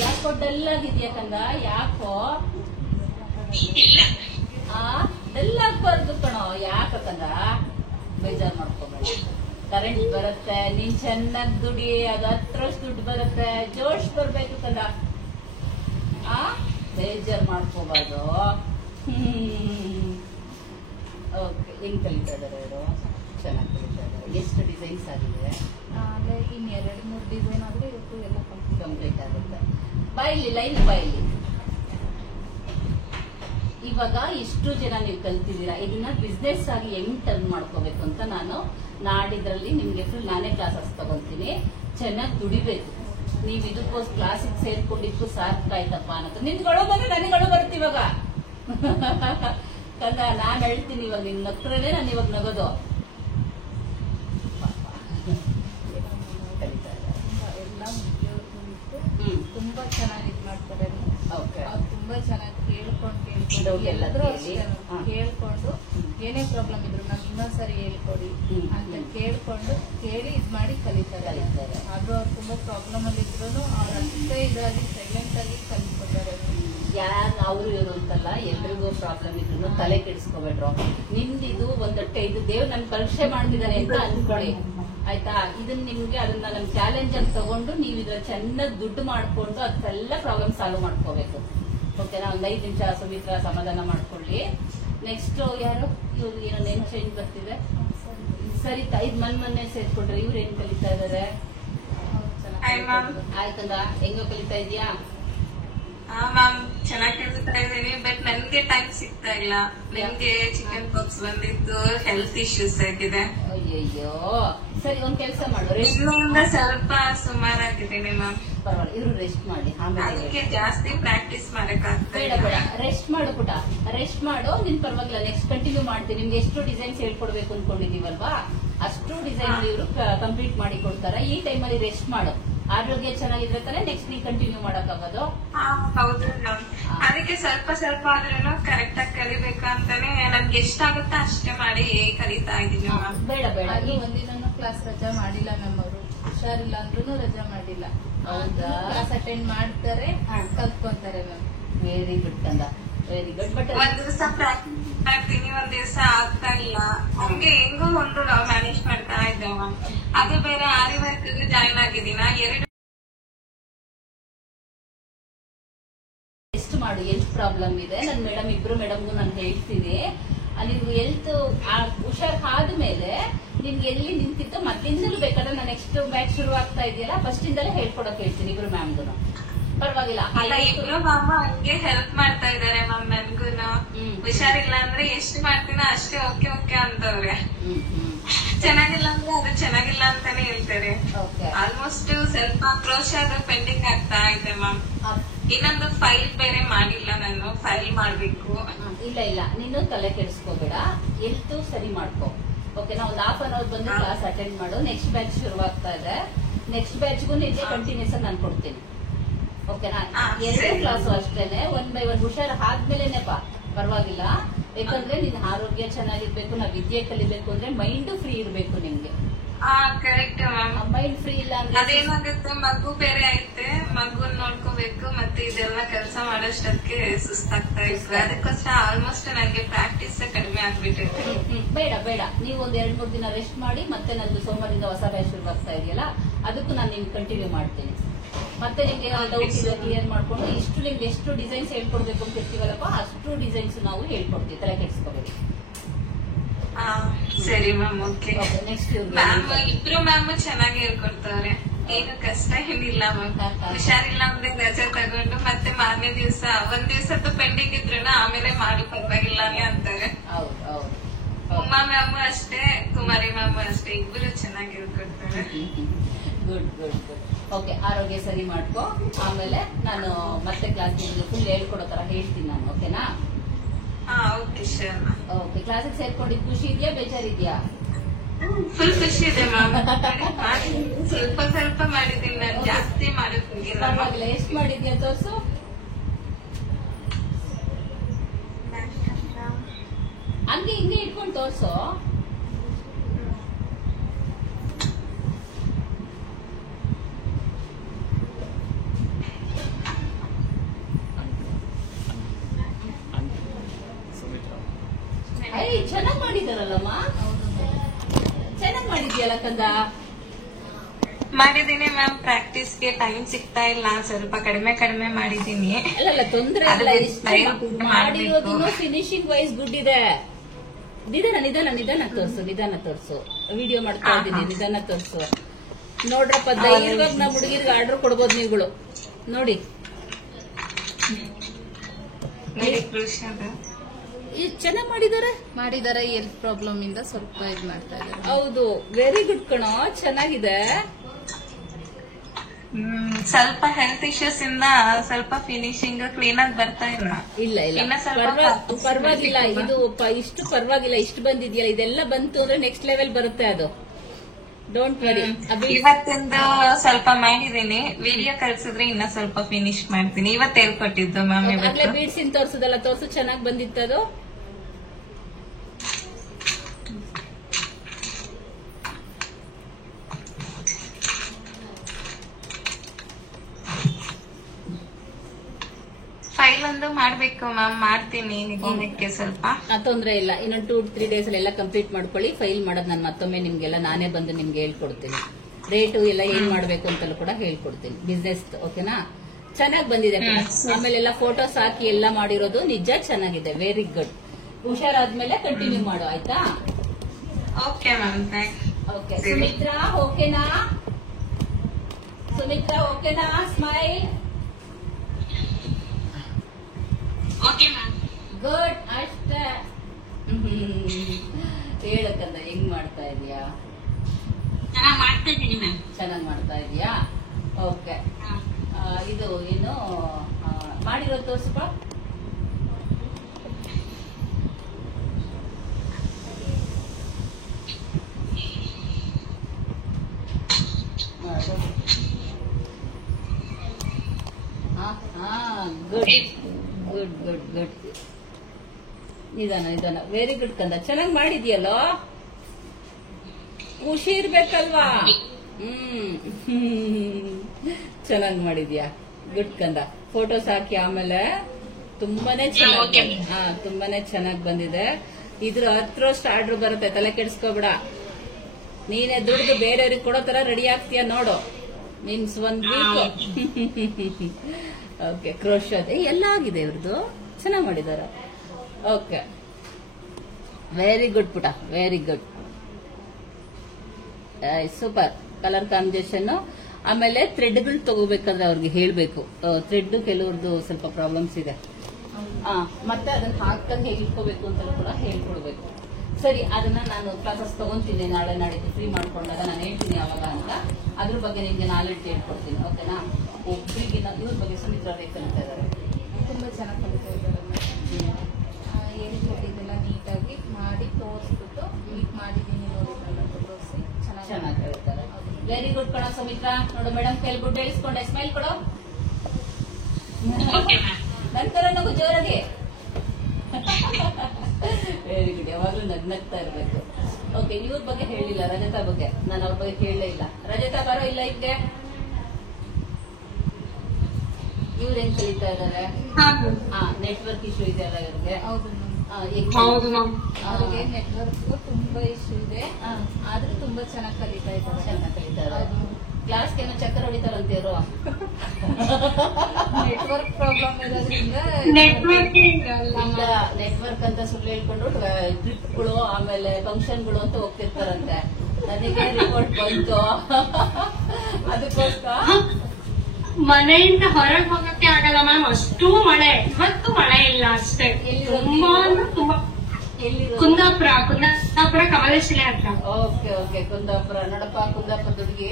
ಯಾಕೋ ಡಲ್ ಆಗಿದ್ಯಾ ಕಂದ? ಯಾಕೋ? ಇಲ್ಲ ಡಲ್ ಆಗ್ಬಾರ್ದು ಕಣೋ. ಯಾಕಂದ ಬೇಜಾರ್ ಮಾಡ್ಕೋಬೇಡ. ಕರೆಂಟ್ ಬರುತ್ತೆ, ನೀನ್ ಚೆನ್ನಾಗಿ ದುಡಿ, ಅದು ಹತ್ರಷ್ಟು ದುಡ್ಡು ಬರುತ್ತೆ, ಜೋಶ್ ಬರ್ಬೇಕು ಕಂದ. ಬೇಜಾರ್ ಮಾಡ್ಕೋಬಾರ್ದು. ಓಕೆ, ಹೆಂಗ್ ಕಲಿತಾ ಇದಾರೆ ಇವರು? ಚೆನ್ನಾಗಿ ಕಲಿತಾ ಇದಾರೆ. ಎಷ್ಟು ಡಿಸೈನ್ಸ್ ಆಗಿದೆ? ಇನ್ 2-3 ಡಿಸೈನ್ ಆದ್ರೆ ಇವತ್ತು ಎಲ್ಲ ಕಂಪ್ಲೀಟ್ ಆಗುತ್ತೆ. ಬಾಯಿಲಿ ಲೈನ್ ಬಾಯಿಲಿ. ಇವಾಗ ಇಷ್ಟು ಜನ ನೀವು ಕಲ್ತಿದ್ದೀರಾ, ಇದನ್ನ ಬಿಸ್ನೆಸ್ ಆಗಿ ಹೆಂಗ್ ಟರ್ನ್ ಮಾಡ್ಕೋಬೇಕು ಅಂತ ನಾನು ನಾಡಿದ್ರಲ್ಲಿ ನಿಮ್ಗೆ ಫುಲ್ ನಾನೇ ಕ್ಲಾಸಸ್ ತಗೊಂತೀನಿ. ಚೆನ್ನಾಗಿ ದುಡಿಬೇಕು. ನೀವ್ ಇದಕ್ಕೋಸ್ ಕ್ಲಾಸಿಗೆ ಸೇರ್ಕೊಂಡಿದ್ದು ಸಾಕಾಯ್ತಪ್ಪ ಅನ್ನೋದು. ನಿನ್ಗಳು ಬಂದ್ರೆ ನನಗಳು ಬರುತ್ತೆ ಇವಾಗ. ಕಂದ ನಾನ್ ಹೇಳ್ತೀನಿ, ಇವಾಗ ನಿನ್ ನಕ್ರೇ ನಾನು ಇವಾಗ ನಗೋದು. ಎಲ್ಲ ತುಂಬಾ ಚೆನ್ನಾಗಿ ಇದ್ ಮಾಡ್ತಾರೆ. ಓಕೆ, ಅವ್ರು ತುಂಬಾ ಚೆನ್ನಾಗಿ ಕೇಳ್ಕೊಂಡು Doubt ಎಲ್ಲ ಎಲ್ಲರೂ ಕೇಳಿ. ಅಷ್ಟೇ ಕೇಳ್ಕೊಂಡು ಏನೇ ಪ್ರಾಬ್ಲಮ್ ಇದ್ರು ನಮ್ಗೆ ಇನ್ನೊಂದ್ಸರಿ ಹೇಳ್ಕೊಡಿ ಅಂತ ಕೇಳ್ಕೊಂಡು ಕೇಳಿ ಇದ್ ಮಾಡಿ ಕಲಿತಾರೆ. ಅದು ಅವ್ರು ತುಂಬಾ ಪ್ರಾಬ್ಲಮ್ ಅಲ್ಲಿ ಇದ್ರು ಅವ್ರ ಅಷ್ಟೇ ಇದಾಗಿ ಸೈಲೆಂಟ್ ಆಗಿ ಕಲಿಸ್ಕೊತಾರೆ. ಯಾರು ಅವರು ಇವರು ಅಂತಲ್ಲ, ಎಲ್ರಿಗೂ ಪ್ರಾಬ್ಲಮ್ ಇದ್ರು ತಲೆ ಕೆಡಿಸ್ಕೋಬೇಡ್ರು. ನಿಮ್ದಿದು ಒಂದೊಟ್ಟೆ ಇದು ದೇವ್ರು ನನ್ ಪರೀಕ್ಷೆ ಮಾಡ್ತಿದ್ದಾನೆ ಅಂತ ಅನ್ಕೊಳ್ಳಿ, ಆಯ್ತಾ? ಇದನ್ನ ನಿಮ್ಗೆ ಅದನ್ನ ನಮ್ ಚಾಲೆಂಜ್ ಅಂತ ತಗೊಂಡು ನೀವು ಇದ್ರ ಚೆನ್ನಾಗಿ ದುಡ್ಡು ಮಾಡ್ಕೊಂಡು ಅದೆಲ್ಲ ಪ್ರಾಬ್ಲಮ್ ಸಾಲ್ವ್ ಮಾಡ್ಕೋಬೇಕು. ಓಕೆನಾ? ಒಂದ್ 5 ನಿಮಿಷ ಸುಮಿತ್ರಾ ಸಮಾಧಾನ ಮಾಡ್ಕೊಳ್ಳಿ. ನೆಕ್ಸ್ಟ್ ಯಾರು? ಇವ್ರು ಏನೋ ನೇಮ್ ಚೇಂಜ್ ಬರ್ತಿದೆ. ಸರಿತಾ, ಇದು ಮೊನ್ನೆ ಸೇರ್ಕೊಂಡ್ರೆ ಇವ್ರು ಏನ್ ಕಲಿತಾ ಇದಾರೆ? ಆಯ್ತಂದ, ಹೆಂಗೋ ಕಲಿತಾ ಇದೀಯಾ? ಮ್ಯಾಮ್ ಚೆನ್ನಾಗಿ ಕಲಿತಾ ಇದ್ದೀನಿ, ಬಟ್ ನನ್ಗೆ ಟೈಮ್ ಸಿಗ್ತಾ ಇಲ್ಲ. ನನ್ಗೆ ಚಿಕನ್ ಬಾಕ್ಸ್ ಬಂದಿದ್ದು, ಹೆಲ್ತ್ ಇಶ್ಯೂಸ್ ಆಗಿದೆ. ಅಯ್ಯಯ್ಯೋ, ಸರಿ ಒಂದ್ ಕೆಲಸ ಮಾಡು, ರೆಸ್ಟ್. ಇಲ್ಲಿಂದ ಸ್ವಲ್ಪ ಸುಮಾರಾಗಿದ್ದೀನಿ ಮ್ಯಾಮ್. ಪರವಾಗಿಲ್ಲ, ಇವ್ರು ರೆಸ್ಟ್ ಮಾಡಿ, ಆಮೇಲೆ ಅದಕ್ಕೆ ಜಾಸ್ತಿ ಪ್ರಾಕ್ಟೀಸ್ ಮಾಡಕ್ಕಾಗ್ತಾ ಬೇಡ ಇಲ್ಲ. ಬೇಡ, ರೆಸ್ಟ್ ಮಾಡು ಪುಟ, ರೆಸ್ಟ್ ಮಾಡು. ನಿನ್ ಪರವಾಗಿಲ್ಲ, ನೆಕ್ಸ್ಟ್ ಕಂಟಿನ್ಯೂ ಮಾಡ್ತೀನಿ. ನಿಮ್ಗೆ ಎಷ್ಟು ಡಿಸೈನ್ಸ್ ಹೇಳ್ಕೊಡ್ಬೇಕು ಅನ್ಕೊಂಡಿದೀವಲ್ವಾ, ಅಷ್ಟು ಡಿಸೈನ್ ಇವರು ಕಂಪ್ಲೀಟ್ ಮಾಡಿ ಕೊಡ್ತಾರೆ. ಈ ಟೈಮಲ್ಲಿ ರೆಸ್ಟ್ ಮಾಡು. ಆರೋಗ್ಯ ಚೆನ್ನಾಗಿದ್ರೆ ತಾನೆ ನೆಕ್ಸ್ಟ್ ನೀ ಕಂಟಿನ್ಯೂ ಮಾಡಕ್ಕಾಗೋದು. ಹೌದು ಮ್ಯಾಮ್, ಅದಕ್ಕೆ ಸ್ವಲ್ಪ ಸ್ವಲ್ಪ ಆದ್ರೂ ಕರೆಕ್ಟ್ ಆಗಿ ಕಲಿಬೇಕು ಅಂತಾನೆ ನನ್ಗೆ ಎಷ್ಟಾಗುತ್ತೋ ಅಷ್ಟೇ ಮಾಡಿ ಕಲಿತಾ ಇದೀನಿ ಮ್ಯಾಮ್. ಬೇಡ ಬೇಡ, ಅದು ಒಂದಿನೂ ಕ್ಲಾಸ್ ರಜಾ ಮಾಡಿಲ್ಲ ನಮ್ಮವರು. ಹುಷಾರಿಲ್ಲ ಅಂದ್ರೂ ರಜಾ ಮಾಡಿಲ್ಲ. ಹೌದಾ? ಕ್ಲಾಸ್ ಅಟೆಂಡ್ ಮಾಡ್ತಾರೆ, ಕಲ್ತ್ಕೊಂತಾರೆ ಮ್ಯಾಮ್. ವೆರಿ ಗುಡ್ ಕಂದ, ವೆರಿ ಗುಡ್. ಬಟ್ ಒಂದ್ ದಿವಸ ಪ್ರಾಕ್ಟೀಸ್ ಮಾಡ್ತೀನಿ, ಒಂದ್ ದಿವಸ ಆಗ್ತಾ ಇಲ್ಲ. ಹಂಗೆ ಹೆಂಗೋ ಒಂದು ನಾವು ಮ್ಯಾನೇಜ್ ಮಾಡ್ತಾ ಇದ್ದೇವೆ ಮ್ಯಾಮ್. ಅದು ಬೇರೆ ಆರಿ ವರ್ಕ್ ಜಾಯಿನ್ ಆಗಿದ್ದೀನ. 2 ಟೆಸ್ಟ್ ಮಾಡು, ಹೆಲ್ತ್ ಪ್ರಾಬ್ಲಮ್ ಇದೆ. ನನ್ ಮೇಡಮ್, ಇಬ್ರು ಮೇಡಮ್ಗೂ ನಾನು ಹೇಳ್ತೀನಿ. ನೀವು ಹೆಲ್ತ್ ಹುಷಾರ್ ಆದ್ಮೇಲೆ ನಿಮ್ಗೆ ಎಲ್ಲಿ ನಿಂತಿತ್ತು ಮತ್ತಿಂದಲೂ ಬೇಕಾದ್ರೆ ನಾನು ನೆಕ್ಸ್ಟ್ ಬ್ಯಾಚ್ ಶುರು ಆಗ್ತಾ ಇದೆಯಲ್ಲ, ಫಸ್ಟ್ ಇಂದಲೇ ಹೇಳ್ಕೊಡಕ್ ಹೇಳ್ತೀನಿ ಇಬ್ರು ಮ್ಯಾಮ್ಗೂ. ಪರವಾಗಿಲ್ಲ, ಇಬ್ರು ಮಾಮ ಹಂಗೆ ಹೆಲ್ಪ್ ಮಾಡ್ತಾ ಇದಾರೆ ಮ್ಯಾಮ್. ನನ್ಗೂನು ಹುಷಾರಿಲ್ಲ ಅಂದ್ರೆ ಎಷ್ಟು ಮಾಡ್ತೀನೋ ಅಷ್ಟೇ ಓಕೆ ಓಕೆ ಅಂತವ್ರೆ. ಚೆನ್ನಾಗಿಲ್ಲ ಅಂದ್ರೆ ಅದು ಚೆನ್ನಾಗಿಲ್ಲ ಅಂತಾನೆ ಹೇಳ್ತಾರೆ. ಆಲ್ಮೋಸ್ಟ್ ಸ್ವಲ್ಪ ಕ್ರೋಶ ಅದು ಪೆಂಡಿಂಗ್ ಆಗ್ತಾ ಇದೆ ಮ್ಯಾಮ್. ಇನ್ನೊಂದು ಫೈಲ್ ಬೇರೆ ಮಾಡಿಲ್ಲ, ನಾನು ಫೈಲ್ ಮಾಡ್ಬೇಕು. ಇಲ್ಲ ಇಲ್ಲ, ನೀನು ತಲೆ ಕೆಡಿಸ್ಕೋಬೇಡ, ಹೆಲ್ತ್ ಸರಿ ಮಾಡ್ಕೋ. ಓಕೆನಾ? ಒಂದು ಹಾಫ್ ಅನ್ ಅವರ್ ಬಂದು ಕ್ಲಾಸ್ ಅಟೆಂಡ್ ಮಾಡು. ನೆಕ್ಸ್ಟ್ ಬ್ಯಾಚ್ ಶುರುವಾಗ್ತಾ ಇದೆ. ನೆಕ್ಸ್ಟ್ ಬ್ಯಾಚ್ಗೂ ನಿಮಗೆ ಕಂಟಿನ್ಯೂಸ್ ನಾನು ಕೊಡ್ತೀನಿ. ಓಕೆನಾ? 2 ಕ್ಲಾಸು ಅಷ್ಟೇನೆ, 1 by 1 ಹುಷಾರ್ ಆದ್ಮೇಲೆನೆಪಾ, ಪರವಾಗಿಲ್ಲ. ಯಾಕಂದ್ರೆ ನಿನ್ ಆರೋಗ್ಯ ಚೆನ್ನಾಗಿರ್ಬೇಕು, ನಾವ್ ವಿದ್ಯೆ ಕಲಿಬೇಕು ಅಂದ್ರೆ ಮೈಂಡ್ ಫ್ರೀ ಇರ್ಬೇಕು ನಿಮ್ಗೆ. Correct ma'am. ಮೈಂಡ್ ಫ್ರೀ ಇಲ್ಲ ಅಂದ್ರೆ ಅದೇನಾಗುತ್ತೆ, ಮಗು ಬೇರೆ ಐತೆ, ಮಗುನ್ ನೋಡ್ಕೋಬೇಕು, ಮತ್ತೆ ಇದೆಲ್ಲ ಕೆಲಸ ಮಾಡೋಷ್ಟಕ್ಕೆ ಸುಸ್ತಾಗ್ತಾ ಇತ್ತು. ಅದಕ್ಕೋಸ್ಕರ ಆಲ್ಮೋಸ್ಟ್ ನಂಗೆ ಪ್ರಾಕ್ಟೀಸ್ ಕಡಿಮೆ ಆಗ್ಬಿಟ್ಟಿದೆ. ಬೇಡ ಬೇಡ, ನೀವು ಒಂದ್ 2-3 ದಿನ ರೆಸ್ಟ್ ಮಾಡಿ, ಮತ್ತೆ ನಂದು ಸೋಮವಾರದಿಂದ ಹೊಸ ಬ್ಯಾಚ್ ಶುರುವಾಗ್ತಾ ಇದೆಯಲ್ಲ, ಅದಕ್ಕೂ ನಾನು ನಿಮ್ಗೆ ಕಂಟಿನ್ಯೂ ಮಾಡ್ತೀನಿ. ಮತ್ತೆ ನಿಮ್ಗೆ ಡೌಟ್ ಕ್ಲಿಯರ್ ಮಾಡ್ಕೊಂಡು ಇಷ್ಟು ನಿಮ್ಗೆ ಎಷ್ಟು ಡಿಸೈನ್ಸ್ ಹೇಳ್ಕೊಡ್ಬೇಕು ಅಂತ ಇರ್ತೀವಲ್ಲಪ್ಪ, ಅಷ್ಟು ಡಿಸೈನ್ಸ್ ನಾವು ಹೇಳ್ಕೊಡ್ತೀವಿ. ತಲೆ ಕೆಡಿಸ್ಕೋಬೇಡಿ. ಸರಿ ma'am. Okay okay, next ma'am ಇಬ್ರು ಮ್ಯಾಮ್ ಚೆನ್ನಾಗಿ ಹೇಳ್ಕೊಡ್ತಾರೆ, ಏನು ಕಷ್ಟ ಏನಿಲ್ಲ ಮ್ಯಾಮ್. ಹುಷಾರಿಲ್ಲ ಅಂದ್ರೆ ರಜೆ ತಗೊಂಡು ಮತ್ತೆ ಮಾರನೇ ದಿವ್ಸ ಒಂದ್ ದಿವ್ಸದ್ದು ಪೆಂಡಿಂಗ್ ಇದ್ರು ಆಮೇಲೆ ಮಾಡಿ ಪರವಾಗಿಲ್ಲ ಅಂತಾರೆ. ಹೌದು ಹೌದು. ಉಮಾ ಮ್ಯಾಮ್ ಅಷ್ಟೇ, ಕುಮಾರಿ ಮ್ಯಾಮ್ ಅಷ್ಟೇ, ಇಬ್ರು ಚೆನ್ನಾಗಿ ಹೇಳ್ಕೊಡ್ತಾರೆ. Good good good. ಓಕೆ, ಆರೋಗ್ಯ ಸರಿ ಮಾಡ್ಕೊ. ಆಮೇಲೆ ನಾನು ಮತ್ತೆ ಕ್ಲಾಸ್ ಫುಲ್ ಹೇಳ್ಕೊಡೋ ತರ ಹೇಳ್ತೀನಿ ನಾನು. ಓಕೆನಾ? Okay sure ma'am. ಓಕೆ, ಕ್ಲಾಸಿಗೆ ಸೇರ್ಕೊಂಡಿದ್ ಖುಷಿ ಇದೆಯಾ, ಬೇಜಾರಿದ್ಯಾ? ಫುಲ್ ಖುಷಿ ಇದೆ ಮ್ಯಾಮ್. ಸ್ವಲ್ಪ ಸ್ವಲ್ಪ ಮಾಡಿದೀನಿ ನಾನು, ಜಾಸ್ತಿ ಮಾಡೋದಿಲ್ಲ. ಪರವಾಗಿಲ್ಲ. ಎಷ್ಟು ಮಾಡಿದ್ಯಾ ತೋರ್ಸು. ಹಂಗೆ ಹಿಂಗೆ ಇಟ್ಕೊಂಡು ತೋರ್ಸು. ಚೆನ್ನಾಗ್ ಮಾಡಿದಾರಲ್ಲಮ್ಮ, ಚೆನ್ನಾಗ್ ಮಾಡಿದ್ಯಲ್ಲ ಕಂದ. ಮಾಡಿದೀನಿ ಮ್ಯಾಮ್, ಪ್ರಾಕ್ಟೀಸ್ಗೆ ಟೈಮ್ ಸಿಗ್ತಾ ಇಲ್ಲ, ಸ್ವಲ್ಪ ಕಡಿಮೆ ಕಡಿಮೆ ಮಾಡಿದೀನಿ. ಅಲ್ಲ ತೊಂದ್ರೆ ಇಲ್ಲ, ಮಾಡಿರೋದು ಫಿನಿಶಿಂಗ್ ವೈಸ್ ಗುಡ್ ಇದೆ. ನಿಧಾನ ತೋರ್ಸು. ವಿಡಿಯೋ ಮಾಡ್ತಾ ಇದ್ದೀನಿ, ನಿಧಾನ ತೋರ್ಸು. ನೋಡ್ರಪ್ಪ, ಧೈರ್ಯವಾಗಿ ನಾವು ಹುಡುಗಿರ್ಗೆ ಆರ್ಡರ್ ಕೊಡ್ಬೋದು ನೀವುಗಳು. ನೋಡಿ ಚೆನ್ನಾಗ್ ಮಾಡಿದಾರೆ. ಹೆಲ್ತ್ ಪ್ರಾಬ್ಲಮ್ ಇಂದ ಸ್ವಲ್ಪ ಇದ್ ಮಾಡ್ತಾ ಇದ್ದಾರೆ. ಹೌದು, ವೆರಿ ಗುಡ್ ಕಣೋ, ಚೆನ್ನಾಗಿದೆ. ಸ್ವಲ್ಪ ಹೆಲ್ತ್ ಇಶ್ಯೂಸ್ ಇಂದ ಸ್ವಲ್ಪ ಫಿನಿಶಿಂಗ್ ಕ್ಲೀನ್ ಆಗಿ ಬರ್ತಾ ಇಲ್ಲ. ಇಲ್ಲ ಪರವಾಗಿಲ್ಲ. ಇದು ಇಷ್ಟು ಪರವಾಗಿಲ್ಲ, ಇಷ್ಟು ಬಂದಿದ್ಯಲ್ಲ, ಇದೆಲ್ಲ ಬಂತು ಅಂದ್ರೆ ನೆಕ್ಸ್ಟ್ ಲೆವೆಲ್ ಬರುತ್ತೆ ಅದು. Don't worry. ಇವತ್ತಿಂದ ಸ್ವಲ್ಪ ಮಾಡಿದೀನಿ, ವಿಡಿಯೋ ಕಳ್ಸಿದ್ರೆ ಇನ್ನ ಸ್ವಲ್ಪ ಫಿನಿಶ್ ಮಾಡ್ತೀನಿ. ಇವತ್ತು ಹೇಳ್ಕೊಟ್ಟಿದ್ದು ಮ್ಯಾಮ್. ಆಗ್ಲೇ ಬೀಡ್ಸಿನ್ ತೋರ್ಸುದಲ್ಲ, ತೋರ್ಸು. ಚೆನ್ನಾಗ್ ಬಂದಿತ್ತು ಅದು. ಫೈಲ್ ಒಂದು ಮಾಡ್ಬೇಕು ಮ್ಯಾಮ್, ಮಾಡ್ತೀನಿ ನಿಧಾನಕ್ಕೆ. ಸ್ವಲ್ಪ ತೊಂದ್ರೆ ಇಲ್ಲ, ಇನ್ನೊಂದು 2-3 ಡೇಸ್ ಎಲ್ಲ ಕಂಪ್ಲೀಟ್ ಮಾಡ್ಕೊಳ್ಳಿ. ಫೈಲ್ ಮಾಡೋದು ನಾನು ಮತ್ತೊಮ್ಮೆ ನಿಮ್ಗೆಲ್ಲ ನಾನೇ ಬಂದು ನಿಮ್ಗೆ ಹೇಳ್ಕೊಡ್ತೀನಿ. ರೇಟು ಎಲ್ಲ ಏನ್ ಮಾಡ್ಬೇಕು ಅಂತಲೂ ಕೂಡ ಹೇಳ್ಕೊಡ್ತೀನಿ, ಬಿಸ್ನೆಸ್. ಓಕೆನಾ? ಚೆನ್ನಾಗ್ ಬಂದಿದೆ. ಆಮೇಲೆ ಎಲ್ಲ ಫೋಟೋಸ್ ಹಾಕಿ ಎಲ್ಲ ಮಾಡಿರೋದು ನಿಜ ಚೆನ್ನಾಗಿದೆ. Very good. ಹುಷಾರಾದ್ಮೇಲೆ ಕಂಟಿನ್ಯೂ ಮಾಡು, ಆಯ್ತಾ? Okay ma'am, okay. ಸುಮಿತ್ರಾ ಓಕೆನಾ? ಸ್ಮೈಲ್. Okay ma'am. ಗುಡ್. ಅಷ್ಟೇ. ಹೇಳಕ್ಕಂದ ಹೆಂಗ್ ಮಾಡ್ತಾ ಇದೀಯಾ? ಚೆನ್ನಾಗಿ ಮಾಡ್ತಾ ಇದ್ದೀನಿ ಮ್ಯಾಮ್. ಚೆನ್ನಾಗ್ ಮಾಡ್ತಾ ಇದೀಯಾ? ಓಕೆ. ಇದು ಏನು ಮಾಡಿರೋ ತೋರ್ಸಪ್ಪ. ಗುಡ್. ನಿಧಾನ. ವೆರಿ ಗುಡ್ ಕಂದ, ಚೆನ್ನಾಗ್ ಮಾಡಿದ್ಯಲ್ಲೋ. ಖುಷಿ ಇರ್ಬೇಕಲ್ವಾ? ಚೆನ್ನಾಗ್ ಮಾಡಿದ್ಯಾ. ಗುಡ್ ಕಂದ. ಫೋಟೋಸ್ ಹಾಕಿ ಆಮೇಲೆ ತುಂಬಾನೇ ಚೆನ್ನಾಗ್ ಬಂದಿದೆ. ಇದ್ರ 10 ಆರ್ಡರ್ ಬರುತ್ತೆ, ತಲೆ ಕೆಡಿಸ್ಕೋಬೇಡ. ನೀನೇ ದುಡ್ದು ಬೇರೆಯವ್ರಿಗೆ ಕೊಡೋ ತರ ರೆಡಿ ಆಗ್ತೀಯ ನೋಡು. Means 1 weak. ಓಕೆ. ಕ್ರೋಶದ್ ಎಲ್ಲ ಆಗಿದೆ ಇವ್ರದ್ದು, ಚೆನ್ನಾಗ್ ಮಾಡಿದಾರ. ಓಕೆ, ವೆರಿ ಗುಡ್ ಪುಟ, very good. Super. Colour combination. ಆಮೇಲೆ ಥ್ರೆಡ್ಗಳು ತಗೋಬೇಕಾದ್ರೆ ಅವ್ರಿಗೆ ಹೇಳ್ಬೇಕು. ಥ್ರೆಡ್ ಕೆಲವ್ರದ್ದು ಸ್ವಲ್ಪ ಪ್ರಾಬ್ಲಮ್ಸ್ ಇದೆ. ಮತ್ತೆ ಅದನ್ನ ಹಾಕಂಗೆ ಹೇಗೆ ಇಟ್ಕೋಬೇಕು ಅಂತ ಕೂಡ ಹೇಳ್ಕೊಡ್ಬೇಕು. ಸರಿ, ಅದನ್ನ ನಾನು ಕ್ಲಾಸಸ್ ತಗೊಂತೀನಿ ನಾಳೆ ನಾಡಿದ್ದು ಫ್ರೀ ಮಾಡ್ಕೊಂಡಾಗ ನಾನು ಹೇಳ್ತೀನಿ ಯಾವಾಗ ಅಂತ. ಅದ್ರ ಬಗ್ಗೆ ನಿಮ್ಗೆ ನಾಲೆಡ್ಜ್ ಹೇಳ್ಕೊಡ್ತೀನಿ. ಓಕೆನಾ? ಒಬ್ಬರಿಗೆ ಇವ್ರ ಬಗ್ಗೆ ಸುಮಿತ್ರಾ ಅವರೇ ಕಲಿತಾ ಇದ್ದಾರೆ. ತುಂಬಾ ಚೆನ್ನಾಗಿ ಕಲಿತಾ ಇದ್ದಾರೆ. ಹೇಳಿಕೊಟ್ಟಿದ್ದೆಲ್ಲ ನೀಟಾಗಿ ಮಾಡಿ ತೋರಿಸ್ಬಿಟ್ಟು ಕ್ಲಿಕ್ ಮಾಡಿದ್ದೀನಿ ನೋಡಿದ್ರಲ್ಲ, ತೋರಿಸಿ ಚೆನ್ನಾಗಿ ಹೇಳ್ತಾರೆ. ವೆರಿ ಗುಡ್ ಕಣೋ ಸುಮಿತ್ರಾ. ನೋಡು ಮೇಡಮ್ ಕೈಲಿ ಗುಡ್ ಹೇಳಿಸ್ಕೊಂಡೆ. ಸ್ಮೈಲ್ ಕೊಡು. ನಂತರ ನಗು ಜೋರಾಗಿ. Very good. ಯಾವಾಗ್ಲೂ ನಗ್ನಗ್ತಾ ಇರ್ಬೇಕು. ಓಕೆ, ಇವ್ರ ಬಗ್ಗೆ ಹೇಳಿಲ್ಲ, ರಜತಾ ಬಗ್ಗೆ. ನಾನು ಅವ್ರ ಬಗ್ಗೆ ಕೇಳಲೇ ಇಲ್ಲ. ರಜತಾ ಬರೋ ಇಲ್ಲ ಹಿಂಗೆ. ಇವ್ರು ಹೆಂಗ್ ಕಲಿತಾ ಇದಾರೆ? ನೆಟ್ವರ್ಕ್ ಇಶ್ಯೂ ಇದೆಯಲ್ಲ ಇವ್ರಿಗೆ? ಹೌದು ಮ್ಯಾಮ್. ಅವ್ರಿಗೆ ನೆಟ್ವರ್ಕ್ ತುಂಬಾ ಇಶ್ಯೂ ಇದೆ, ಆದ್ರೂ ತುಂಬಾ ಚೆನ್ನಾಗಿ ಕಲಿತಾ ಇದ್ದಾರೆ. ಕ್ಲಾಸ್ಗೆ ಏನೋ ಚಕ್ಕರ್ ಹೊಡಿತಾರಂತೀರು. ನೆಟ್ವರ್ಕ್ ಪ್ರಾಬ್ಲಮ್ ಇರೋದ್ರಿಂದ ನೆಟ್ವರ್ಕ್ ಇಲ್ಲ ನೆಟ್ವರ್ಕ್ ಅಂತ ಸುಳ್ಳು ಹೇಳ್ಕೊಂಡು ಟ್ರಿಪ್ಗಳು ಆಮೇಲೆ ಫಂಕ್ಷನ್ಗಳು ಅಂತ ಹೋಗ್ತಿರ್ತಾರಂತೆ. ನನಗೆ ರಿಪೋರ್ಟ್ ಬಂತು. ಅದಕ್ಕೋಸ್ಕರ ಮನೆಯಿಂದ ಹೊರಗೆ ಹೋಗಕ್ಕೆ ಆಗಲ್ಲ ಮ್ಯಾಮ್, ಅಷ್ಟು ಮಳೆ. ಇವತ್ತು ಮಳೆ ಇಲ್ಲ ಅಷ್ಟೇ. ತುಂಬಾ ಅಂದ್ರೆ ತುಂಬಾ. ಎಲ್ಲಿರೋದು? ಕುಂದಾಪುರ ಕಮಲೇಶ್ವರಿ ಹತ್ರ. Okay okay, Kundapura. ನೋಡಪ್ಪ, ಕುಂದಾಪುರದ ಹುಡುಗಿ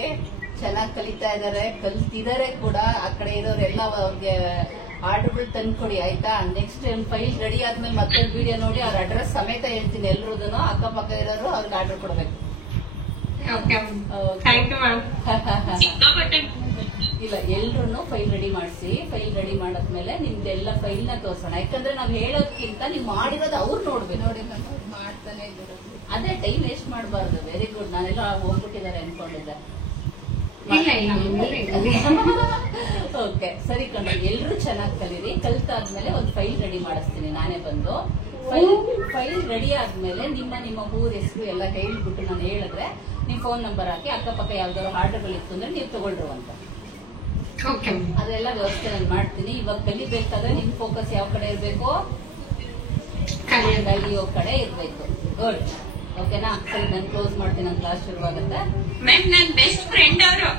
ಚೆನ್ನಾಗಿ ಕಲಿತಾ ಇದಾರೆ, ಕಲ್ತಿದಾರೆ ಕೂಡ. ಆ ಕಡೆ ಇರೋರೆಲ್ಲ ಅವ್ರಿಗೆ ಆರ್ಡರ್ಗಳು ತಂದ್ಕೊಡಿ ಆಯ್ತಾ. ನೆಕ್ಸ್ಟ್ ಫೈಲ್ ರೆಡಿ ಆದ್ಮೇಲೆ ಮತ್ತೆ ವಿಡಿಯೋ ನೋಡಿ ಅವ್ರ ಅಡ್ರೆಸ್ ಸಮೇತ ಹೇಳ್ತೀನಿ. ಎಲ್ರೂದನ್ನು ಅಕ್ಕಪಕ್ಕ ಇರೋರು ಅವ್ರಿಗೆ ಆರ್ಡರ್ ಕೊಡ್ಬೇಕು. Okay, thank you ma'am. ಇಲ್ಲ, ಎಲ್ರು ಫೈಲ್ ರೆಡಿ ಮಾಡಿಸಿ. ಫೈಲ್ ರೆಡಿ ಮಾಡಾದ್ಮೇಲೆ ನಿಮ್ದೆಲ್ಲ ಫೈಲ್ ನ ತೋರ್ಸೋಣ. ಯಾಕಂದ್ರೆ ನಾವ್ ಹೇಳೋದ್ಕಿಂತ ನೀವು ಮಾಡಿರೋದು ಅವ್ರು ನೋಡ್ಬೇಕು. ನೋಡಿ ಮ್ಯಾಮ್ ಅವ್ರು ಮಾಡ್ತಾನೆ ಇದ್ದಾರೆ. ಅದೇ ಟೈಮ್ ವೇಸ್ಟ್ ಮಾಡಬಾರ್ದು. Very good. ನಾನೆಲ್ಲ ಹೋಗ್ಬಿಟ್ಟಿದ್ದಾರೆ ಅನ್ಕೊಂಡಿದ್ದೆ. ಓಕೆ, ಸರಿ ಕಣ್ಣ. ಎಲ್ರು ಚೆನ್ನಾಗಿ ಕಲೀರಿ. ಕಲ್ತಾದ್ಮೇಲೆ ಒಂದು ಫೈಲ್ ರೆಡಿ ಮಾಡಿಸ್ತೀನಿ ನಾನೇ ಬಂದು. ಫೈಲ್ ರೆಡಿ ಆದ್ಮೇಲೆ ನಿಮ್ಮ ಊರ ಹೆಸರು ಎಲ್ಲ ಹೇಳ್ಬಿಟ್ಟು ನಾನು ಹೇಳಿದ್ರೆ ನಿಮ್ ಫೋನ್ ನಂಬರ್ ಹಾಕಿ ಅಕ್ಕಪಕ್ಕ ಯಾವ್ದಾದ್ರು ಆರ್ಡರ್ಗಳಿತ್ತು ಅಂದ್ರೆ ನೀವು ತಗೊಳ್ರು ಅಂತ. ಅದೆಲ್ಲ ವ್ಯವಸ್ಥೆ ನಾನು ಮಾಡ್ತೀನಿ. ಇವಾಗ ಕಲಿಬೇಕಾದ್ರೆ ನಿಮ್ ಫೋಕಸ್ ಯಾವ ಕಡೆ ಇರ್ಬೇಕು? ಕಲಿಯೋ ಕಡೆ ಇರ್ಬೇಕು. ಗುಡ್. ಓಕೆನಾ? ಸರಿ, ನಾನು ಕ್ಲೋಸ್ ಮಾಡ್ತೀನಿ. ನನ್ನ ಕ್ಲಾಸ್ ಶುರುವಾಗುತ್ತೆ. ಮ್ಯಾಮ್ ನನ್ ಬೆಸ್ಟ್ ಫ್ರೆಂಡ್ ಅವರು.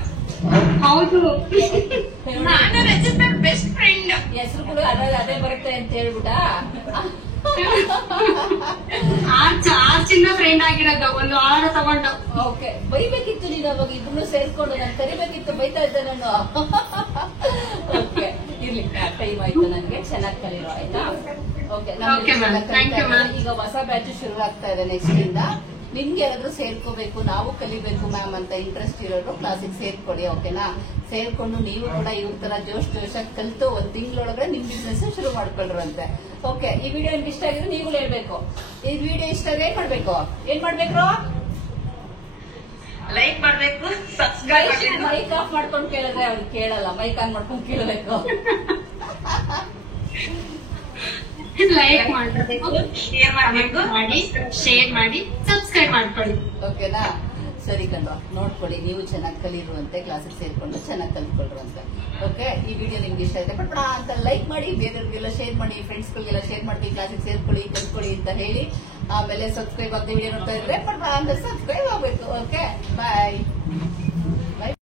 ಹೌದು, ನಾನು ರಚಿತ ಬೆಸ್ಟ್ ಫ್ರೆಂಡ್. ಹೆಸರು ಕೂಡ ಅದೇ ಬರುತ್ತೆ ಅಂತ ಹೇಳ್ಬಿಟ್ಟ. ಆರ್ಚಿಂದ ಫ್ರೆಂಡ್ ಆಗಿರೋದು ಒಂದು ವಾರ ತಗೊಂಡು. ಓಕೆ, ಬೈಬೇಕಿತ್ತು ನೀನು ಅವಾಗ. ಇಬ್ರು ಸೇರ್ಕೊಂಡು ನಾನು ಕರಿಬೇಕಿತ್ತು, ಬೈತಾ ಇದ್ದೆ ನಾನು. ಓಕೆ, ಇರ್ಲಿ, ಟೈಮ್ ಆಯ್ತು ನನಗೆ. ಚೆನ್ನಾಗಿ ಕಲೀರೋ ಆಯ್ತಾ? ಓಕೆ, ಈಗ ಹೊಸ ಬ್ಯಾಚ್ ಶುರು ಆಗ್ತಾ ಇದೆ ನೆಕ್ಸ್ಟ್ ಇಂದ. ನಿಮ್ಗೆ ಯಾರಾದ್ರೂ ಸೇರ್ಕೋಬೇಕು, ನಾವು ಕಲಿಬೇಕು ಮ್ಯಾಮ್ ಅಂತ ಇಂಟ್ರೆಸ್ಟ್ ಇರೋರು ಕ್ಲಾಸಿಗೆ ಸೇರ್ಕೊಡಿ. ಓಕೆನಾ? ಸೇರ್ಕೊಂಡು ನೀವು ಕೂಡ ಇವ್ರ ತರ ಜೋಶಾಗಿ ಕಲಿತು ಒಂದ್ ತಿಂಗಳೊಳಗಡೆ ನಿಮ್ ಬಿಸ್ನೆಸ್ ಶುರು ಮಾಡ್ಕೊಳ್ರಂತೆ. ಓಕೆ, ಈ ವಿಡಿಯೋ ನಿಮ್ಗೆ ಇಷ್ಟ ಆಗಿದ್ರೆ ನೀವು ಹೇಳ್ಬೇಕು. ಈ ವಿಡಿಯೋ ಇಷ್ಟ ಆದ್ರೆ ಏನ್ ಮಾಡ್ಬೇಕು? ಲೈಕ್ ಮಾಡ್ಬೇಕು, ಸಬ್ಸ್ಕ್ರೈಬ್ ಮಾಡ್ಬೇಕು. ಮೈಕ್ ಆಫ್ ಮಾಡ್ಕೊಂಡು ಕೇಳಿದ್ರೆ ಅವ್ರಿಗೆ ಕೇಳಲ್ಲ. ಮೈಕ್ ಆನ್ ಮಾಡ್ಕೊಂಡು ಕೇಳಬೇಕು. ಲೈಕ್ ಮಾಡಬೇಕು, ಶೇರ್ ಮಾಡಿ ಸಬ್ಸ್ಕ್ರೈಬ್ ಮಾಡ್ಕೊಳ್ಳಿ. ಓಕೆನಾ? ಸರಿ ಕಣ್ಣ, ನೋಡ್ಕೊಳ್ಳಿ. ನೀವು ಚೆನ್ನಾಗಿ ಕಲಿರುವಂತೆ, ಕ್ಲಾಸಿಗೆ ಸೇರ್ಕೊಂಡು ಚೆನ್ನಾಗಿ ಕಲ್ತ್ಕೊಳ್ರುವಂತೆ. ಓಕೆ, ಈ ವಿಡಿಯೋ ನಿಮ್ಗೆ ಇಷ್ಟ ಆಯ್ತು ಬಟ್ ಅಂತ ಲೈಕ್ ಮಾಡಿ, ಬೇರೆಯವ್ರಿಗೆಲ್ಲ ಶೇರ್ ಮಾಡಿ, ಫ್ರೆಂಡ್ಸ್ಗಳಿಗೆಲ್ಲ ಶೇರ್ ಮಾಡಿ, ಕ್ಲಾಸಿಗೆ ಸೇರ್ಕೊಳ್ಳಿ, ಕಲ್ತ್ಕೊಳ್ಳಿ ಅಂತ ಹೇಳಿ. ಆಮೇಲೆ ಸಬ್ಸ್ಕ್ರೈಬ್ ಆಗದೆ ವಿಡಿಯೋ ನೋಡ್ತಾ ಇದ್ರೆ ಬಟ್ ಅಂತ ಸಬ್ಸ್ಕ್ರೈಬ್ ಆಗ್ಬೇಕು. ಓಕೆ, ಬಾಯ್.